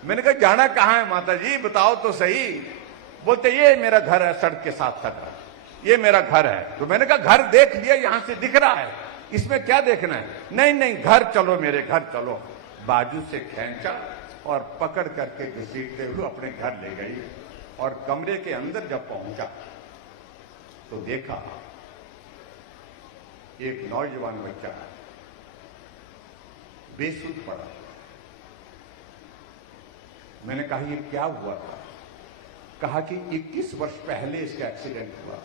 मैंने कहा जाना कहां है माता जी, बताओ तो सही। बोलते ये मेरा घर है, सड़क के साथ खड़ा, ये मेरा घर है। तो मैंने कहा घर देख लिया, यहां से दिख रहा है, इसमें क्या देखना है। नहीं घर चलो, मेरे घर चलो। बाजू से खींचा और पकड़ करके घसीटते हुए अपने घर ले गई। और कमरे के अंदर जब पहुंचा तो देखा एक नौजवान बच्चा बेसुध पड़ा। मैंने कहा ये क्या हुआ था। कहा कि 21 वर्ष पहले इसका एक्सीडेंट हुआ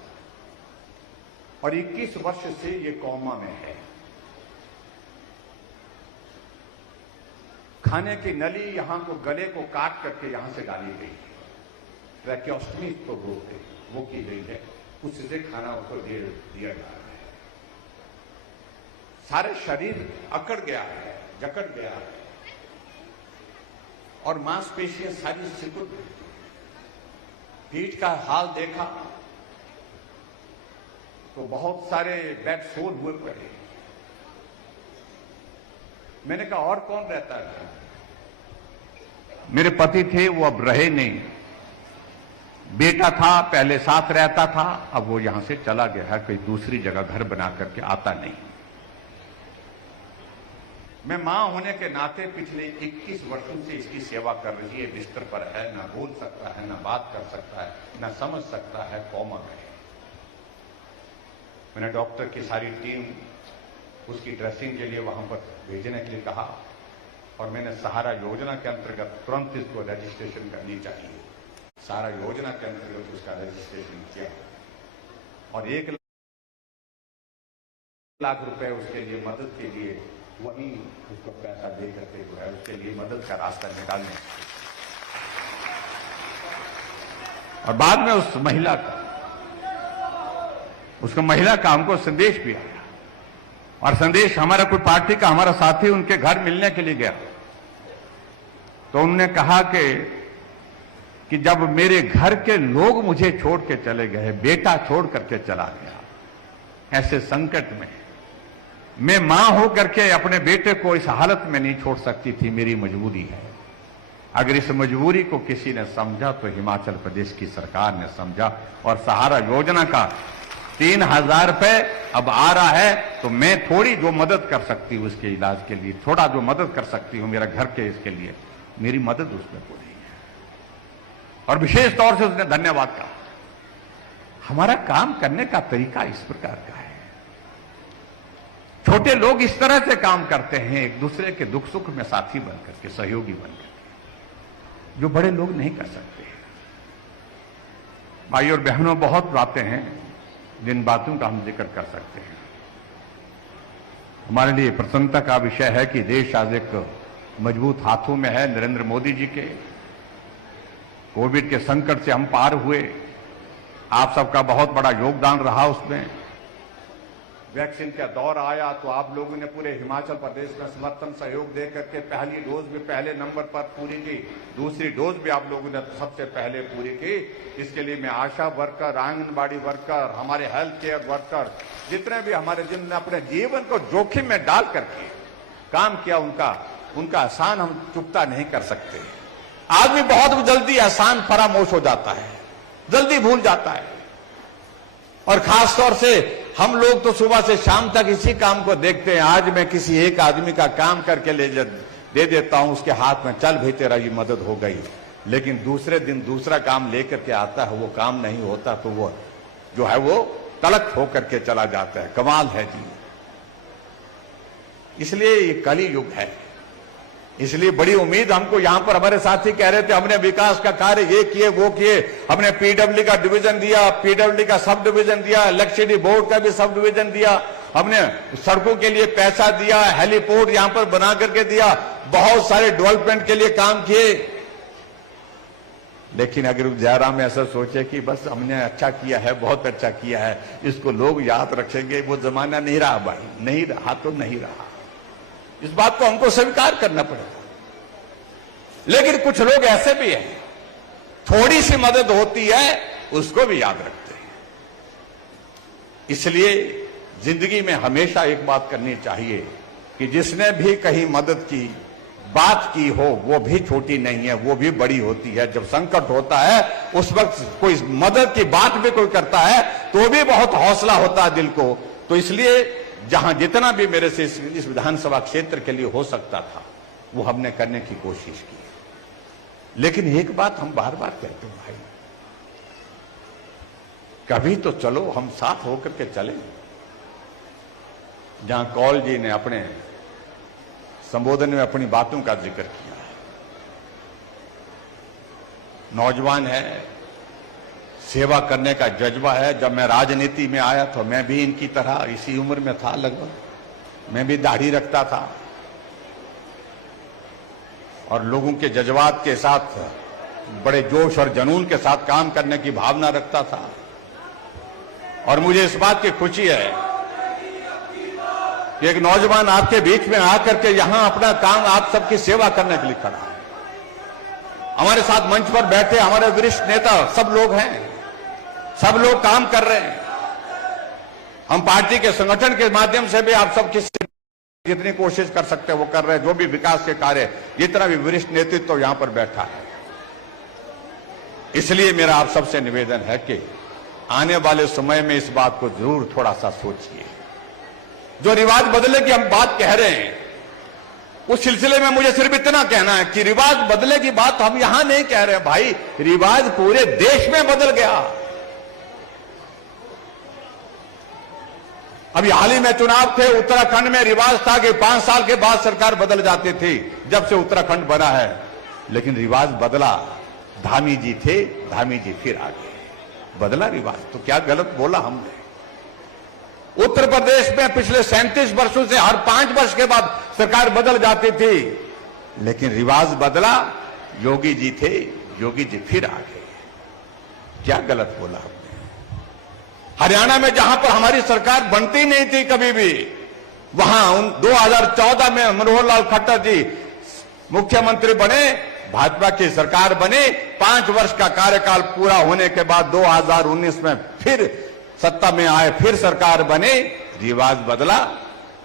और 21 वर्ष से ये कोमा में है। खाने की नली यहां को गले को काट करके यहां से डाली गई, ट्रैकियोस्टमी को बोलते वो की गई है, उससे खाना उसको दिया जा रहा है। सारे शरीर अकड़ गया है, जकड़ गया है, और मांसपेशियां सारी सिकुड़ गई। पीठ का हाल देखा तो बहुत सारे बेड सोल हुए पड़े। मैंने कहा और कौन रहता है। मेरे पति थे, वो अब रहे नहीं। बेटा था, पहले साथ रहता था, अब वो यहां से चला गया है, कोई दूसरी जगह घर बना करके आता नहीं। मैं मां होने के नाते पिछले 21 वर्षों से इसकी सेवा कर रही है। बिस्तर पर है, ना बोल सकता है, ना बात कर सकता है, ना समझ सकता है, कोमा में है। मैंने डॉक्टर की सारी टीम उसकी ड्रेसिंग के लिए वहां पर भेजने के लिए कहा, और मैंने सहारा योजना के अंतर्गत तुरंत इसको रजिस्ट्रेशन करनी चाहिए। सहारा योजना के अंतर्गत उसका रजिस्ट्रेशन किया, और 1 लाख रुपए उसके लिए मदद के लिए वही उसको पैसा दे करके जो है उसके लिए मदद का रास्ता निकालने। और बाद में उस महिला का हमको संदेश भी आया, और संदेश हमारा कोई पार्टी का हमारा साथी उनके घर मिलने के लिए गया, तो उन्होंने कहा कि जब मेरे घर के लोग मुझे छोड़ के चले गए, बेटा छोड़ करके चला गया, ऐसे संकट में मैं मां होकर के अपने बेटे को इस हालत में नहीं छोड़ सकती थी, मेरी मजबूरी है। अगर इस मजबूरी को किसी ने समझा तो हिमाचल प्रदेश की सरकार ने समझा, और सहारा योजना का 3,000 रुपए अब आ रहा है, तो मैं थोड़ी जो मदद कर सकती हूं उसके इलाज के लिए, थोड़ा जो मदद कर सकती हूं मेरा घर के इसके लिए, मेरी मदद उसमें पूरी है। और विशेष तौर से उसने धन्यवाद कहा। हमारा काम करने का तरीका इस प्रकार का है। छोटे लोग इस तरह से काम करते हैं, एक दूसरे के दुख सुख में साथी बनकर के, सहयोगी बनकर के, जो बड़े लोग नहीं कर सकते। भाई और बहनों, बहुत बातें हैं जिन बातों का हम जिक्र कर सकते हैं। हमारे लिए प्रसन्नता का विषय है कि देश आज एक मजबूत हाथों में है नरेंद्र मोदी जी के। कोविड के संकट से हम पार हुए, आप सबका बहुत बड़ा योगदान रहा उसमें। वैक्सीन का दौर आया तो आप लोगों ने पूरे हिमाचल प्रदेश में समर्थन सहयोग दे करके पहली डोज भी पहले नंबर पर पूरी की, दूसरी डोज भी आप लोगों ने सबसे पहले पूरी की। इसके लिए मैं आशा वर्कर, आंगनबाड़ी वर्कर, हमारे हेल्थ केयर वर्कर, जितने भी हमारे जिन्होंने अपने जीवन को जोखिम में डाल करके काम किया, उनका एहसान हम चुकता नहीं कर सकते। आदमी बहुत जल्दी एहसान फरामोश हो जाता है, जल्दी भूल जाता है। और खासतौर से हम लोग तो सुबह से शाम तक इसी काम को देखते हैं। आज मैं किसी एक आदमी का काम करके दे देता हूं उसके हाथ में, चल भाई तेरा ये मदद हो गई, लेकिन दूसरे दिन दूसरा काम लेकर के आता है, वो काम नहीं होता तो वो जो है वो तलक होकर के चला जाता है। कमाल है जी। इसलिए ये कली युग है। इसलिए बड़ी उम्मीद हमको यहां पर हमारे साथी कह रहे थे, हमने विकास का कार्य ये किए वो किए, हमने पीडब्ल्यू का डिवीजन दिया, पीडब्ल्यू का सब डिवीजन दिया, इलेक्ट्रिसिटी बोर्ड का भी सब डिवीजन दिया, हमने सड़कों के लिए पैसा दिया, हेलीपोर्ट यहां पर बना करके दिया, बहुत सारे डेवलपमेंट के लिए काम किए। लेकिन अगर जयराम ऐसा सोचे कि बस हमने अच्छा किया है, बहुत अच्छा किया है, इसको लोग याद रखेंगे, वो जमाना नहीं रहा भाई, नहीं रहा तो नहीं रहा। इस बात को हमको स्वीकार करना पड़ेगा। लेकिन कुछ लोग ऐसे भी हैं, थोड़ी सी मदद होती है उसको भी याद रखते हैं। इसलिए जिंदगी में हमेशा एक बात करनी चाहिए कि जिसने भी कहीं मदद की बात की हो वो भी छोटी नहीं है, वो भी बड़ी होती है। जब संकट होता है उस वक्त कोई मदद की बात भी कोई करता है तो भी बहुत हौसला होता है दिल को। तो इसलिए जहां जितना भी मेरे से इस विधानसभा क्षेत्र के लिए हो सकता था वो हमने करने की कोशिश की। लेकिन एक बात हम बार बार कहते हैं भाई, कभी तो चलो हम साथ होकर के चले। जहां कौल जी ने अपने संबोधन में अपनी बातों का जिक्र किया है, नौजवान है, सेवा करने का जज्बा है। जब मैं राजनीति में आया तो मैं भी इनकी तरह इसी उम्र में था लगभग, मैं भी दाढ़ी रखता था और लोगों के जज्बात के साथ बड़े जोश और जुनून के साथ काम करने की भावना रखता था। और मुझे इस बात की खुशी है कि एक नौजवान आपके बीच में आकर के यहां अपना काम आप सबकी सेवा करने के लिए खड़ा है। हमारे साथ मंच पर बैठे हमारे वरिष्ठ नेता सब लोग हैं, सब लोग काम कर रहे हैं। हम पार्टी के संगठन के माध्यम से भी आप सब जितनी कोशिश कर सकते हैं वो कर रहे हैं। जो भी विकास के कार्य, जितना भी वरिष्ठ नेतृत्व तो यहां पर बैठा है। इसलिए मेरा आप सबसे निवेदन है कि आने वाले समय में इस बात को जरूर थोड़ा सा सोचिए। जो रिवाज बदले की हम बात कह रहे हैं, उस सिलसिले में मुझे सिर्फ इतना कहना है कि रिवाज बदले की बात हम यहां नहीं कह रहे हैं भाई, रिवाज पूरे देश में बदल गया। अभी हाल ही में चुनाव थे, उत्तराखंड में रिवाज था कि 5 साल के बाद सरकार बदल जाती थी। जब से उत्तराखंड बना है, लेकिन रिवाज बदला। धामी जी थे, धामी जी फिर आ गए, बदला रिवाज। तो क्या गलत बोला हमने? उत्तर प्रदेश में पिछले 37 वर्षों से हर 5 वर्ष के बाद सरकार बदल जाती थी, लेकिन रिवाज बदला। योगी जी थे, योगी जी फिर आ गए, क्या गलत बोला हमने? हरियाणा में जहां पर हमारी सरकार बनती नहीं थी कभी भी, वहां 2014 में मनोहर लाल खट्टर जी मुख्यमंत्री बने, भाजपा की सरकार बनी। 5 वर्ष का कार्यकाल पूरा होने के बाद 2019 में फिर सत्ता में आए, फिर सरकार बने, रिवाज बदला,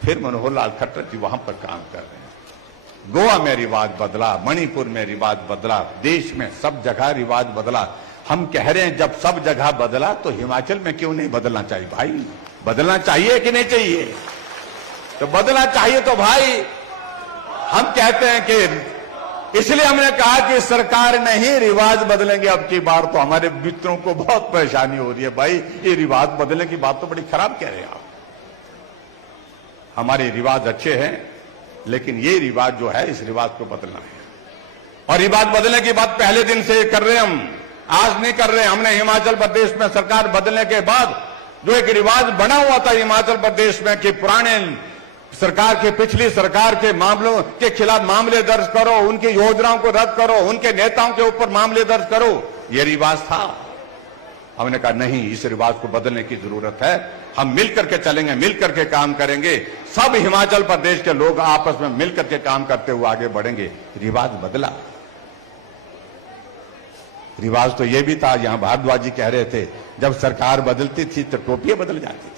फिर मनोहर लाल खट्टर जी वहां पर काम कर रहे हैं। गोवा में रिवाज बदला, मणिपुर में रिवाज बदला, देश में सब जगह रिवाज बदला। हम कह रहे हैं जब सब जगह बदला तो हिमाचल में क्यों नहीं बदलना चाहिए भाई? बदलना चाहिए कि नहीं चाहिए? तो बदलना चाहिए। तो भाई हम कहते हैं कि इसलिए हमने कहा कि सरकार नहीं, रिवाज बदलेंगे। अब की बार तो हमारे मित्रों को बहुत परेशानी हो रही है, भाई ये रिवाज बदलने की बात तो बड़ी खराब कह रहे हैं आप। हमारे रिवाज अच्छे हैं, लेकिन ये रिवाज जो है, इस रिवाज को बदलना है। और रिवाज बदलने की बात पहले दिन से कर रहे हैं हम, आज नहीं कर रहे हैं। हमने हिमाचल प्रदेश में सरकार बदलने के बाद जो एक रिवाज बना हुआ था हिमाचल प्रदेश में कि पुराने सरकार के, पिछली सरकार के मामलों के खिलाफ मामले दर्ज करो, उनकी योजनाओं को रद्द करो, उनके नेताओं के ऊपर मामले दर्ज करो, यह रिवाज था। हमने कहा नहीं, इस रिवाज को बदलने की जरूरत है। हम मिलकर के चलेंगे, मिलकर के काम करेंगे। सब हिमाचल प्रदेश के लोग आपस में मिलकर के काम करते हुए आगे बढ़ेंगे। रिवाज बदला। रिवाज तो यह भी था, यहां भारद्वाज जी कह रहे थे, जब सरकार बदलती थी तो टोपियां बदल जाती थी।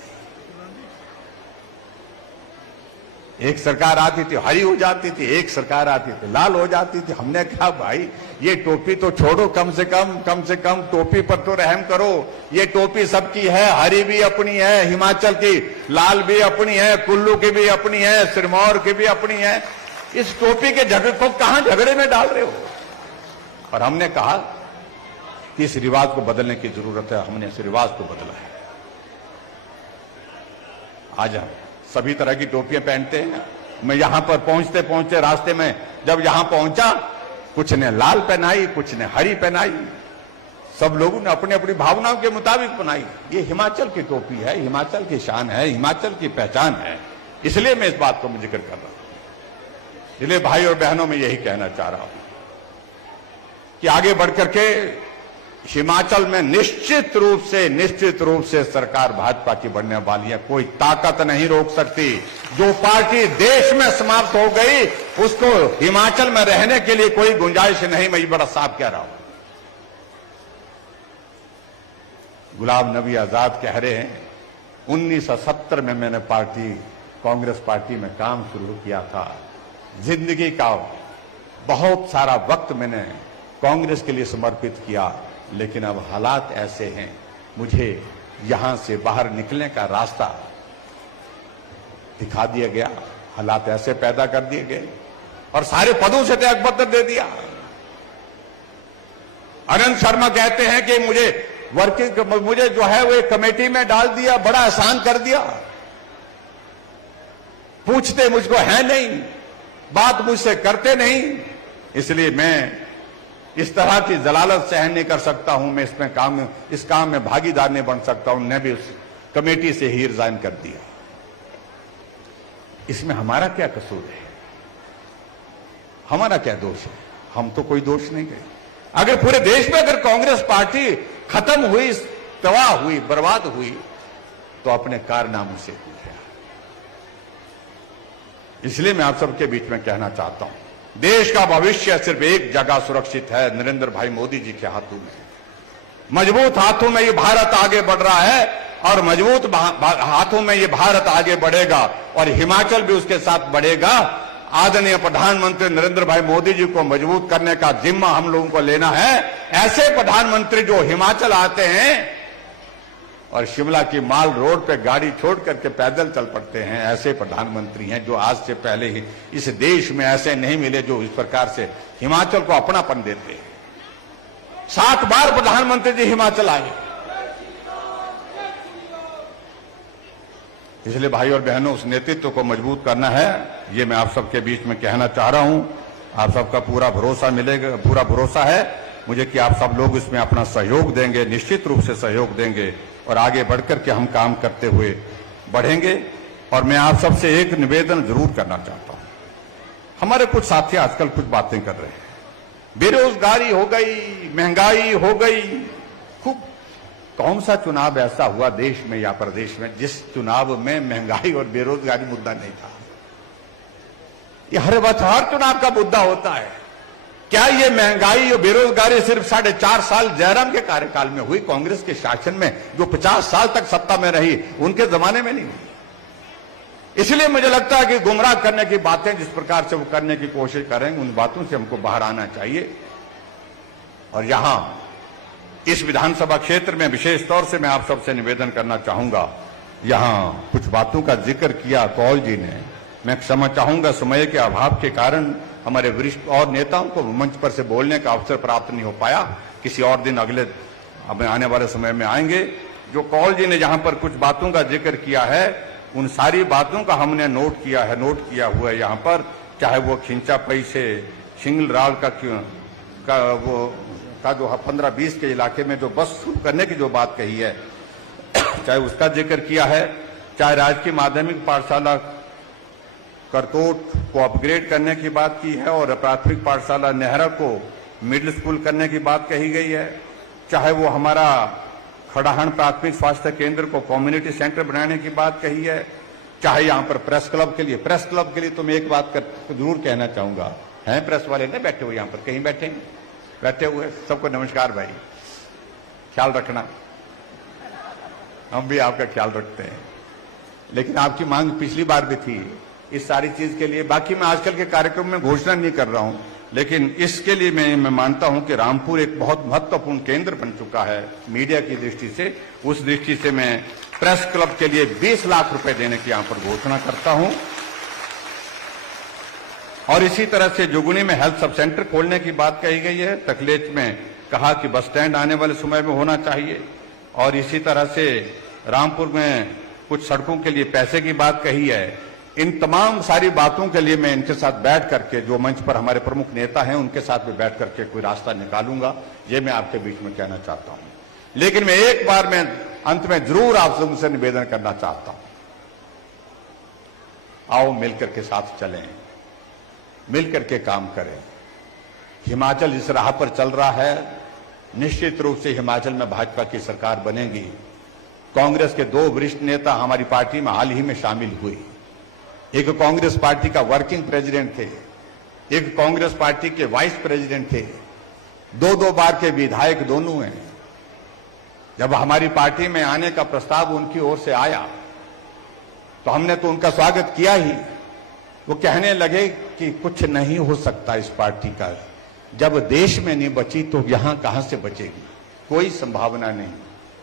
एक सरकार आती थी हरी हो जाती थी, एक सरकार आती थी लाल हो जाती थी। हमने कहा भाई ये टोपी तो छोड़ो, कम से कम टोपी पर तो रहम करो। ये टोपी सबकी है, हरी भी अपनी है हिमाचल की, लाल भी अपनी है, कुल्लू की भी अपनी है, सिरमौर की भी अपनी है। इस टोपी के झगड़े को कहां झगड़े में डाल रहे हो? और हमने कहा कि इस रिवाज को बदलने की जरूरत है। हमने इस रिवाज को बदला है। आज हम सभी तरह की टोपियां पहनते हैं। मैं यहां पर पहुंचते पहुंचते रास्ते में जब यहां पहुंचा, कुछ ने लाल पहनाई, कुछ ने हरी पहनाई। सब लोगों ने अपनी अपनी भावनाओं के मुताबिक बनाई। ये हिमाचल की टोपी है, हिमाचल की शान है, हिमाचल की पहचान है। इसलिए मैं इस बात को जिक्र कर रहा हूं। इसलिए भाई और बहनों में यही कहना चाह रहा हूं कि आगे बढ़कर के हिमाचल में निश्चित रूप से सरकार भाजपा की बनने वाली है। कोई ताकत नहीं रोक सकती। जो पार्टी देश में समाप्त हो गई, उसको हिमाचल में रहने के लिए कोई गुंजाइश नहीं। मैं ये बड़ा साफ कह रहा हूं। गुलाम नबी आजाद कह रहे हैं, 1970 में मैंने कांग्रेस पार्टी में काम शुरू किया था। जिंदगी का बहुत सारा वक्त मैंने कांग्रेस के लिए समर्पित किया, लेकिन अब हालात ऐसे हैं, मुझे यहां से बाहर निकलने का रास्ता दिखा दिया गया। हालात ऐसे पैदा कर दिए गए और सारे पदों से त्यागपत्र दे दिया। आनंद शर्मा कहते हैं कि मुझे जो है वो एक कमेटी में डाल दिया, बड़ा आसान कर दिया। पूछते मुझको है नहीं, बात मुझसे करते नहीं, इसलिए मैं इस तरह की जलालत सहन नहीं कर सकता हूं। मैं इस काम में भागीदार नहीं बन सकता हूं। ने भी उस कमेटी से ही रिजाइन कर दिया। इसमें हमारा क्या कसूर है? हमारा क्या दोष है? हम तो कोई दोष नहीं करे। अगर पूरे देश में अगर कांग्रेस पार्टी खत्म हुई, तबाह हुई, बर्बाद हुई, तो अपने कारनामों से हुई है। इसलिए मैं आप सबके बीच में कहना चाहता हूं, देश का भविष्य सिर्फ एक जगह सुरक्षित है, नरेंद्र भाई मोदी जी के हाथों में। मजबूत हाथों में ये भारत आगे बढ़ रहा है और मजबूत हाथों में ये भारत आगे बढ़ेगा और हिमाचल भी उसके साथ बढ़ेगा। आदरणीय प्रधानमंत्री नरेंद्र भाई मोदी जी को मजबूत करने का जिम्मा हम लोगों को लेना है। ऐसे प्रधानमंत्री जो हिमाचल आते हैं और शिमला की माल रोड पे गाड़ी छोड़ करके पैदल चल पड़ते हैं, ऐसे प्रधानमंत्री हैं जो आज से पहले ही इस देश में ऐसे नहीं मिले जो इस प्रकार से हिमाचल को अपनापन देते हैं। 7 बार प्रधानमंत्री जी हिमाचल आए। इसलिए भाई और बहनों, उस नेतृत्व को मजबूत करना है, ये मैं आप सबके बीच में कहना चाह रहा हूं। आप सबका पूरा भरोसा मिलेगा, पूरा भरोसा है मुझे कि आप सब लोग इसमें अपना सहयोग देंगे, निश्चित रूप से सहयोग देंगे और आगे बढ़कर के हम काम करते हुए बढ़ेंगे। और मैं आप सबसे एक निवेदन जरूर करना चाहता हूं। हमारे कुछ साथी आजकल कुछ बातें कर रहे हैं, बेरोजगारी हो गई, महंगाई हो गई। खूब कौन सा चुनाव ऐसा हुआ देश में या प्रदेश में जिस चुनाव में महंगाई और बेरोजगारी मुद्दा नहीं था? ये हर चुनाव का मुद्दा होता है। क्या ये महंगाई और बेरोजगारी सिर्फ 4.5 साल जयराम के कार्यकाल में हुई? कांग्रेस के शासन में जो 50 साल तक सत्ता में रही, उनके जमाने में नहीं हुई। इसलिए मुझे लगता है कि गुमराह करने की बातें जिस प्रकार से वो करने की कोशिश करेंगे, उन बातों से हमको बाहर आना चाहिए। और यहां इस विधानसभा क्षेत्र में विशेष तौर से मैं आप सबसे निवेदन करना चाहूंगा। यहां कुछ बातों का जिक्र किया कौल जी ने, मैं क्षमा चाहूंगा समय के अभाव के कारण हमारे वरिष्ठ और नेताओं को मंच पर से बोलने का अवसर प्राप्त नहीं हो पाया। किसी और दिन अगले आने वाले समय में आएंगे। जो कौल जी ने जहां पर कुछ बातों का जिक्र किया है, उन सारी बातों का हमने नोट किया हुआ है यहाँ पर। चाहे वो खिंचापई से सिंगल राल का जो 15-20 के इलाके में जो बस शुरू करने की जो बात कही है, चाहे उसका जिक्र किया है, चाहे राजकीय माध्यमिक पाठशाला करतोट को अपग्रेड करने की बात की है और प्राथमिक पाठशाला नेहरा को मिडिल स्कूल करने की बात कही गई है, चाहे वो हमारा खड़ाहन प्राथमिक स्वास्थ्य केंद्र को कम्युनिटी सेंटर बनाने की बात कही है, चाहे यहाँ पर प्रेस क्लब के लिए तो मैं एक बात जरूर कहना चाहूंगा। हैं प्रेस वाले नहीं बैठे हुए यहाँ पर, कहीं बैठे हुए, सबको नमस्कार भाई, ख्याल रखना, हम भी आपका ख्याल रखते हैं। लेकिन आपकी मांग पिछली बार भी थी इस सारी चीज के लिए। बाकी मैं आजकल के कार्यक्रम में घोषणा नहीं कर रहा हूं, लेकिन इसके लिए मैं मानता हूं कि रामपुर एक बहुत महत्वपूर्ण केंद्र बन चुका है मीडिया की दृष्टि से। उस दृष्टि से मैं प्रेस क्लब के लिए 20 लाख रुपए देने की यहां पर घोषणा करता हूं। और इसी तरह से जुगुनी में हेल्थ सब सेंटर खोलने की बात कही गई है। तकलेच में कहा कि बस स्टैंड आने वाले समय में होना चाहिए। और इसी तरह से रामपुर में कुछ सड़कों के लिए पैसे की बात कही है। इन तमाम सारी बातों के लिए मैं इनके साथ बैठ करके, जो मंच पर हमारे प्रमुख नेता हैं उनके साथ में बैठ करके कोई रास्ता निकालूंगा, ये मैं आपके बीच में कहना चाहता हूं। लेकिन मैं एक बार मैं अंत में जरूर आपसे मुझसे निवेदन करना चाहता हूं, आओ मिलकर के साथ चलें, मिलकर के काम करें। हिमाचल इस राह पर चल रहा है, निश्चित रूप से हिमाचल में भाजपा की सरकार बनेगी। कांग्रेस के 2 वरिष्ठ नेता हमारी पार्टी में हाल ही में शामिल हुए। एक कांग्रेस पार्टी का वर्किंग प्रेसिडेंट थे, एक कांग्रेस पार्टी के वाइस प्रेसिडेंट थे, 2 बार के विधायक दोनों हैं। जब हमारी पार्टी में आने का प्रस्ताव उनकी ओर से आया तो हमने तो उनका स्वागत किया ही। वो कहने लगे कि कुछ नहीं हो सकता इस पार्टी का, जब देश में नहीं बची तो यहां कहां से बचेगी, कोई संभावना नहीं,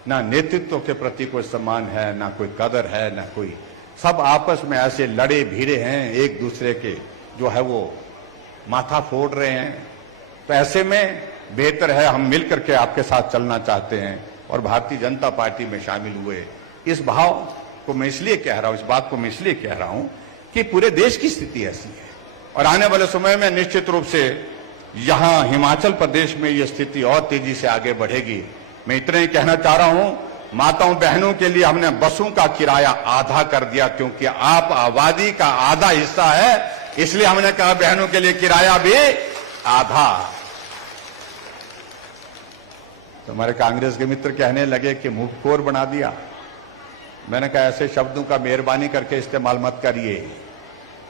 ना नेतृत्व के प्रति कोई सम्मान है, ना कोई कदर है, ना कोई, सब आपस में ऐसे लड़े भिड़े हैं, एक दूसरे के जो है वो माथा फोड़ रहे हैं। तो ऐसे में बेहतर है हम मिलकर के आपके साथ चलना चाहते हैं और भारतीय जनता पार्टी में शामिल हुए। इस भाव को मैं इसलिए कह रहा हूं, इस बात को मैं इसलिए कह रहा हूं कि पूरे देश की स्थिति ऐसी है और आने वाले समय में निश्चित रूप से यहां हिमाचल प्रदेश में यह स्थिति और तेजी से आगे बढ़ेगी। मैं इतना ही कहना चाह रहा हूं, माताओं बहनों के लिए हमने बसों का किराया आधा कर दिया, क्योंकि आप आबादी का आधा हिस्सा है, इसलिए हमने कहा बहनों के लिए किराया भी आधा। तो हमारे कांग्रेस के मित्र कहने लगे कि मुफ्तखोर बना दिया। मैंने कहा ऐसे शब्दों का मेहरबानी करके इस्तेमाल मत करिए।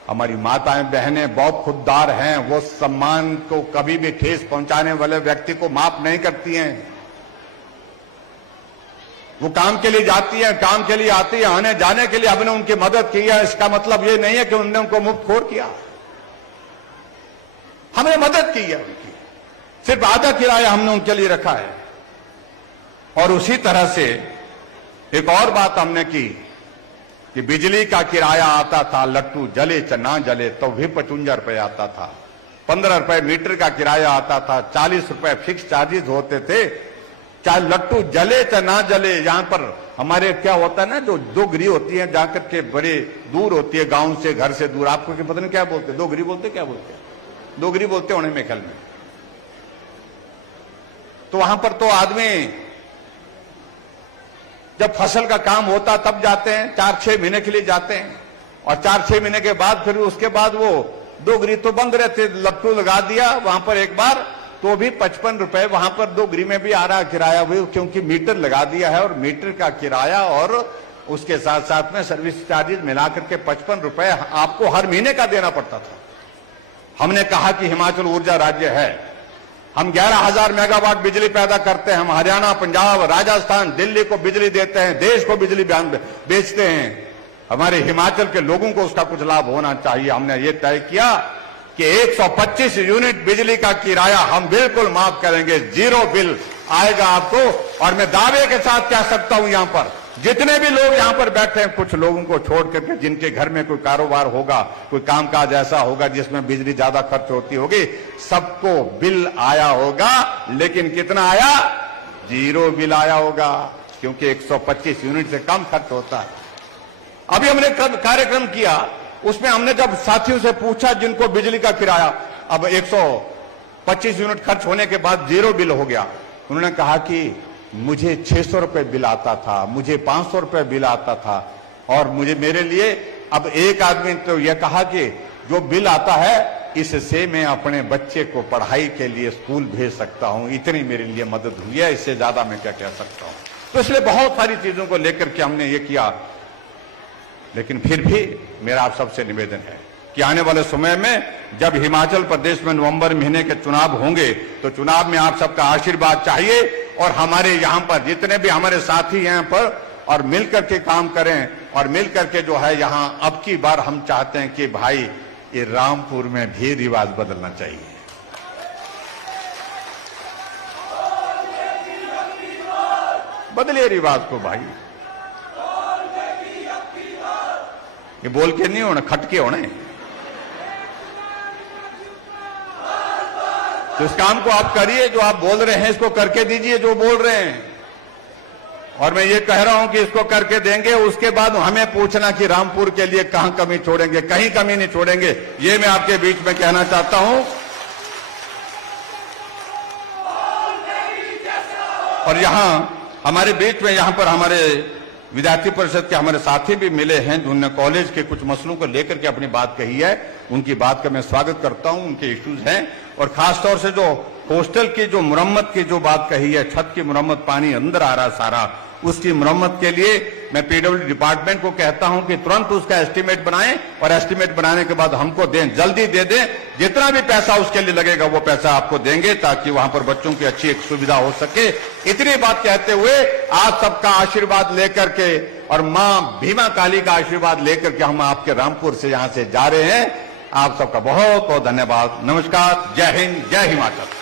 हमारी माताएं बहनें बहुत खुददार हैं, वो सम्मान को कभी भी ठेस पहुंचाने वाले व्यक्ति को माफ नहीं करती हैं। वो काम के लिए जाती है, काम के लिए आती है, आने जाने के लिए हमने उनकी मदद की है। इसका मतलब ये नहीं है कि उनने उनको मुफ्तखोर किया, हमने मदद की है उनकी, सिर्फ आधा किराया हमने उनके लिए रखा है। और उसी तरह से एक और बात हमने की कि बिजली का किराया आता था, लट्टू जले च ना जले तो भी 55 रुपए आता था, 15 रुपए मीटर का किराया आता था, 40 रुपए फिक्स चार्जेस होते थे, चाहे लट्टू जले चाहे ना जले। यहां पर हमारे क्या होता है ना, जो 2 गिरी होती है जाकर के बड़े दूर होती है, गांव से, घर से दूर, आपको पता नहीं क्या बोलते, 2 गिरी बोलते, क्या बोलते, 2 गिरी बोलते होने में ख्याल में। तो वहां पर तो आदमी जब फसल का काम होता तब जाते हैं, 4-6 महीने के लिए जाते हैं, और 4-6 महीने के बाद फिर उसके बाद वो 2 गिरी तो बंद रहते, लट्टू लगा दिया वहां पर एक बार, तो भी 55 रुपए वहां पर 2 गिरी में भी आ रहा किराया, भी क्योंकि मीटर लगा दिया है। और मीटर का किराया और उसके साथ साथ में सर्विस चार्जेस मिलाकर के 55 रुपए आपको हर महीने का देना पड़ता था। हमने कहा कि हिमाचल ऊर्जा राज्य है, हम 11,000 मेगावाट बिजली पैदा करते हैं, हम हरियाणा, पंजाब, राजस्थान, दिल्ली को बिजली देते हैं, देश को बिजली बेचते हैं, हमारे हिमाचल के लोगों को उसका कुछ लाभ होना चाहिए। हमने ये तय किया कि 125 यूनिट बिजली का किराया हम बिल्कुल माफ करेंगे, 0 बिल आएगा आपको। और मैं दावे के साथ कह सकता हूं यहां पर जितने भी लोग यहां पर बैठे हैं, कुछ लोगों को छोड़ करके जिनके घर में कोई कारोबार होगा, कोई कामकाज ऐसा होगा जिसमें बिजली ज्यादा खर्च होती होगी, सबको बिल आया होगा। लेकिन कितना आया? 0 बिल आया होगा, क्योंकि 125 यूनिट से कम खर्च होता है। अभी हमने कार्यक्रम किया, उसमें हमने जब साथियों से पूछा जिनको बिजली का किराया अब 125 यूनिट खर्च होने के बाद 0 बिल हो गया, उन्होंने कहा कि मुझे 600 रुपए बिल आता था, मुझे 500 रुपए बिल आता था, और मेरे लिए अब एक आदमी तो यह कहा कि जो बिल आता है इससे मैं अपने बच्चे को पढ़ाई के लिए स्कूल भेज सकता हूं, इतनी मेरे लिए मदद हुई है, इससे ज्यादा मैं क्या कह सकता हूं। तो इसलिए बहुत सारी चीजों को लेकर के हमने ये किया। लेकिन फिर भी मेरा आप सबसे निवेदन है कि आने वाले समय में जब हिमाचल प्रदेश में नवंबर महीने के चुनाव होंगे, तो चुनाव में आप सबका आशीर्वाद चाहिए, और हमारे यहां पर जितने भी हमारे साथी हैं पर और मिलकर के काम करें, और मिलकर के जो है यहां अब की बार हम चाहते हैं कि भाई ये रामपुर में भी रिवाज बदलना चाहिए। बदलिए रिवाज को भाई, ये बोल के नहीं होना, खटके होने। तो इस काम को आप करिए, जो आप बोल रहे हैं इसको करके दीजिए, जो बोल रहे हैं। और मैं ये कह रहा हूं कि इसको करके देंगे, उसके बाद हमें पूछना कि रामपुर के लिए कहां कमी छोड़ेंगे, कहीं कमी नहीं छोड़ेंगे। ये मैं आपके बीच में कहना चाहता हूं। और यहां हमारे बीच में यहां पर हमारे विद्यार्थी परिषद के हमारे साथी भी मिले हैं, जिन्होंने कॉलेज के कुछ मसलों को लेकर के अपनी बात कही है। उनकी बात का मैं स्वागत करता हूं, उनके इश्यूज हैं। और खासतौर से जो हॉस्टल की जो मुरम्मत की जो बात कही है, छत की मुरम्मत, पानी अंदर आ रहा सारा, उसकी मुरम्मत के लिए मैं पीडब्ल्यू डिपार्टमेंट को कहता हूं कि तुरंत उसका एस्टीमेट बनाएं, और एस्टीमेट बनाने के बाद हमको दें, जल्दी दे दें। जितना भी पैसा उसके लिए लगेगा वो पैसा आपको देंगे, ताकि वहां पर बच्चों की अच्छी एक सुविधा हो सके। इतनी बात कहते हुए आप सबका आशीर्वाद लेकर के और मां भीमा काली का आशीर्वाद लेकर के हम आपके रामपुर से यहां से जा रहे हैं। आप सबका बहुत बहुत धन्यवाद। नमस्कार, जय हिंद, जय हिमाचल।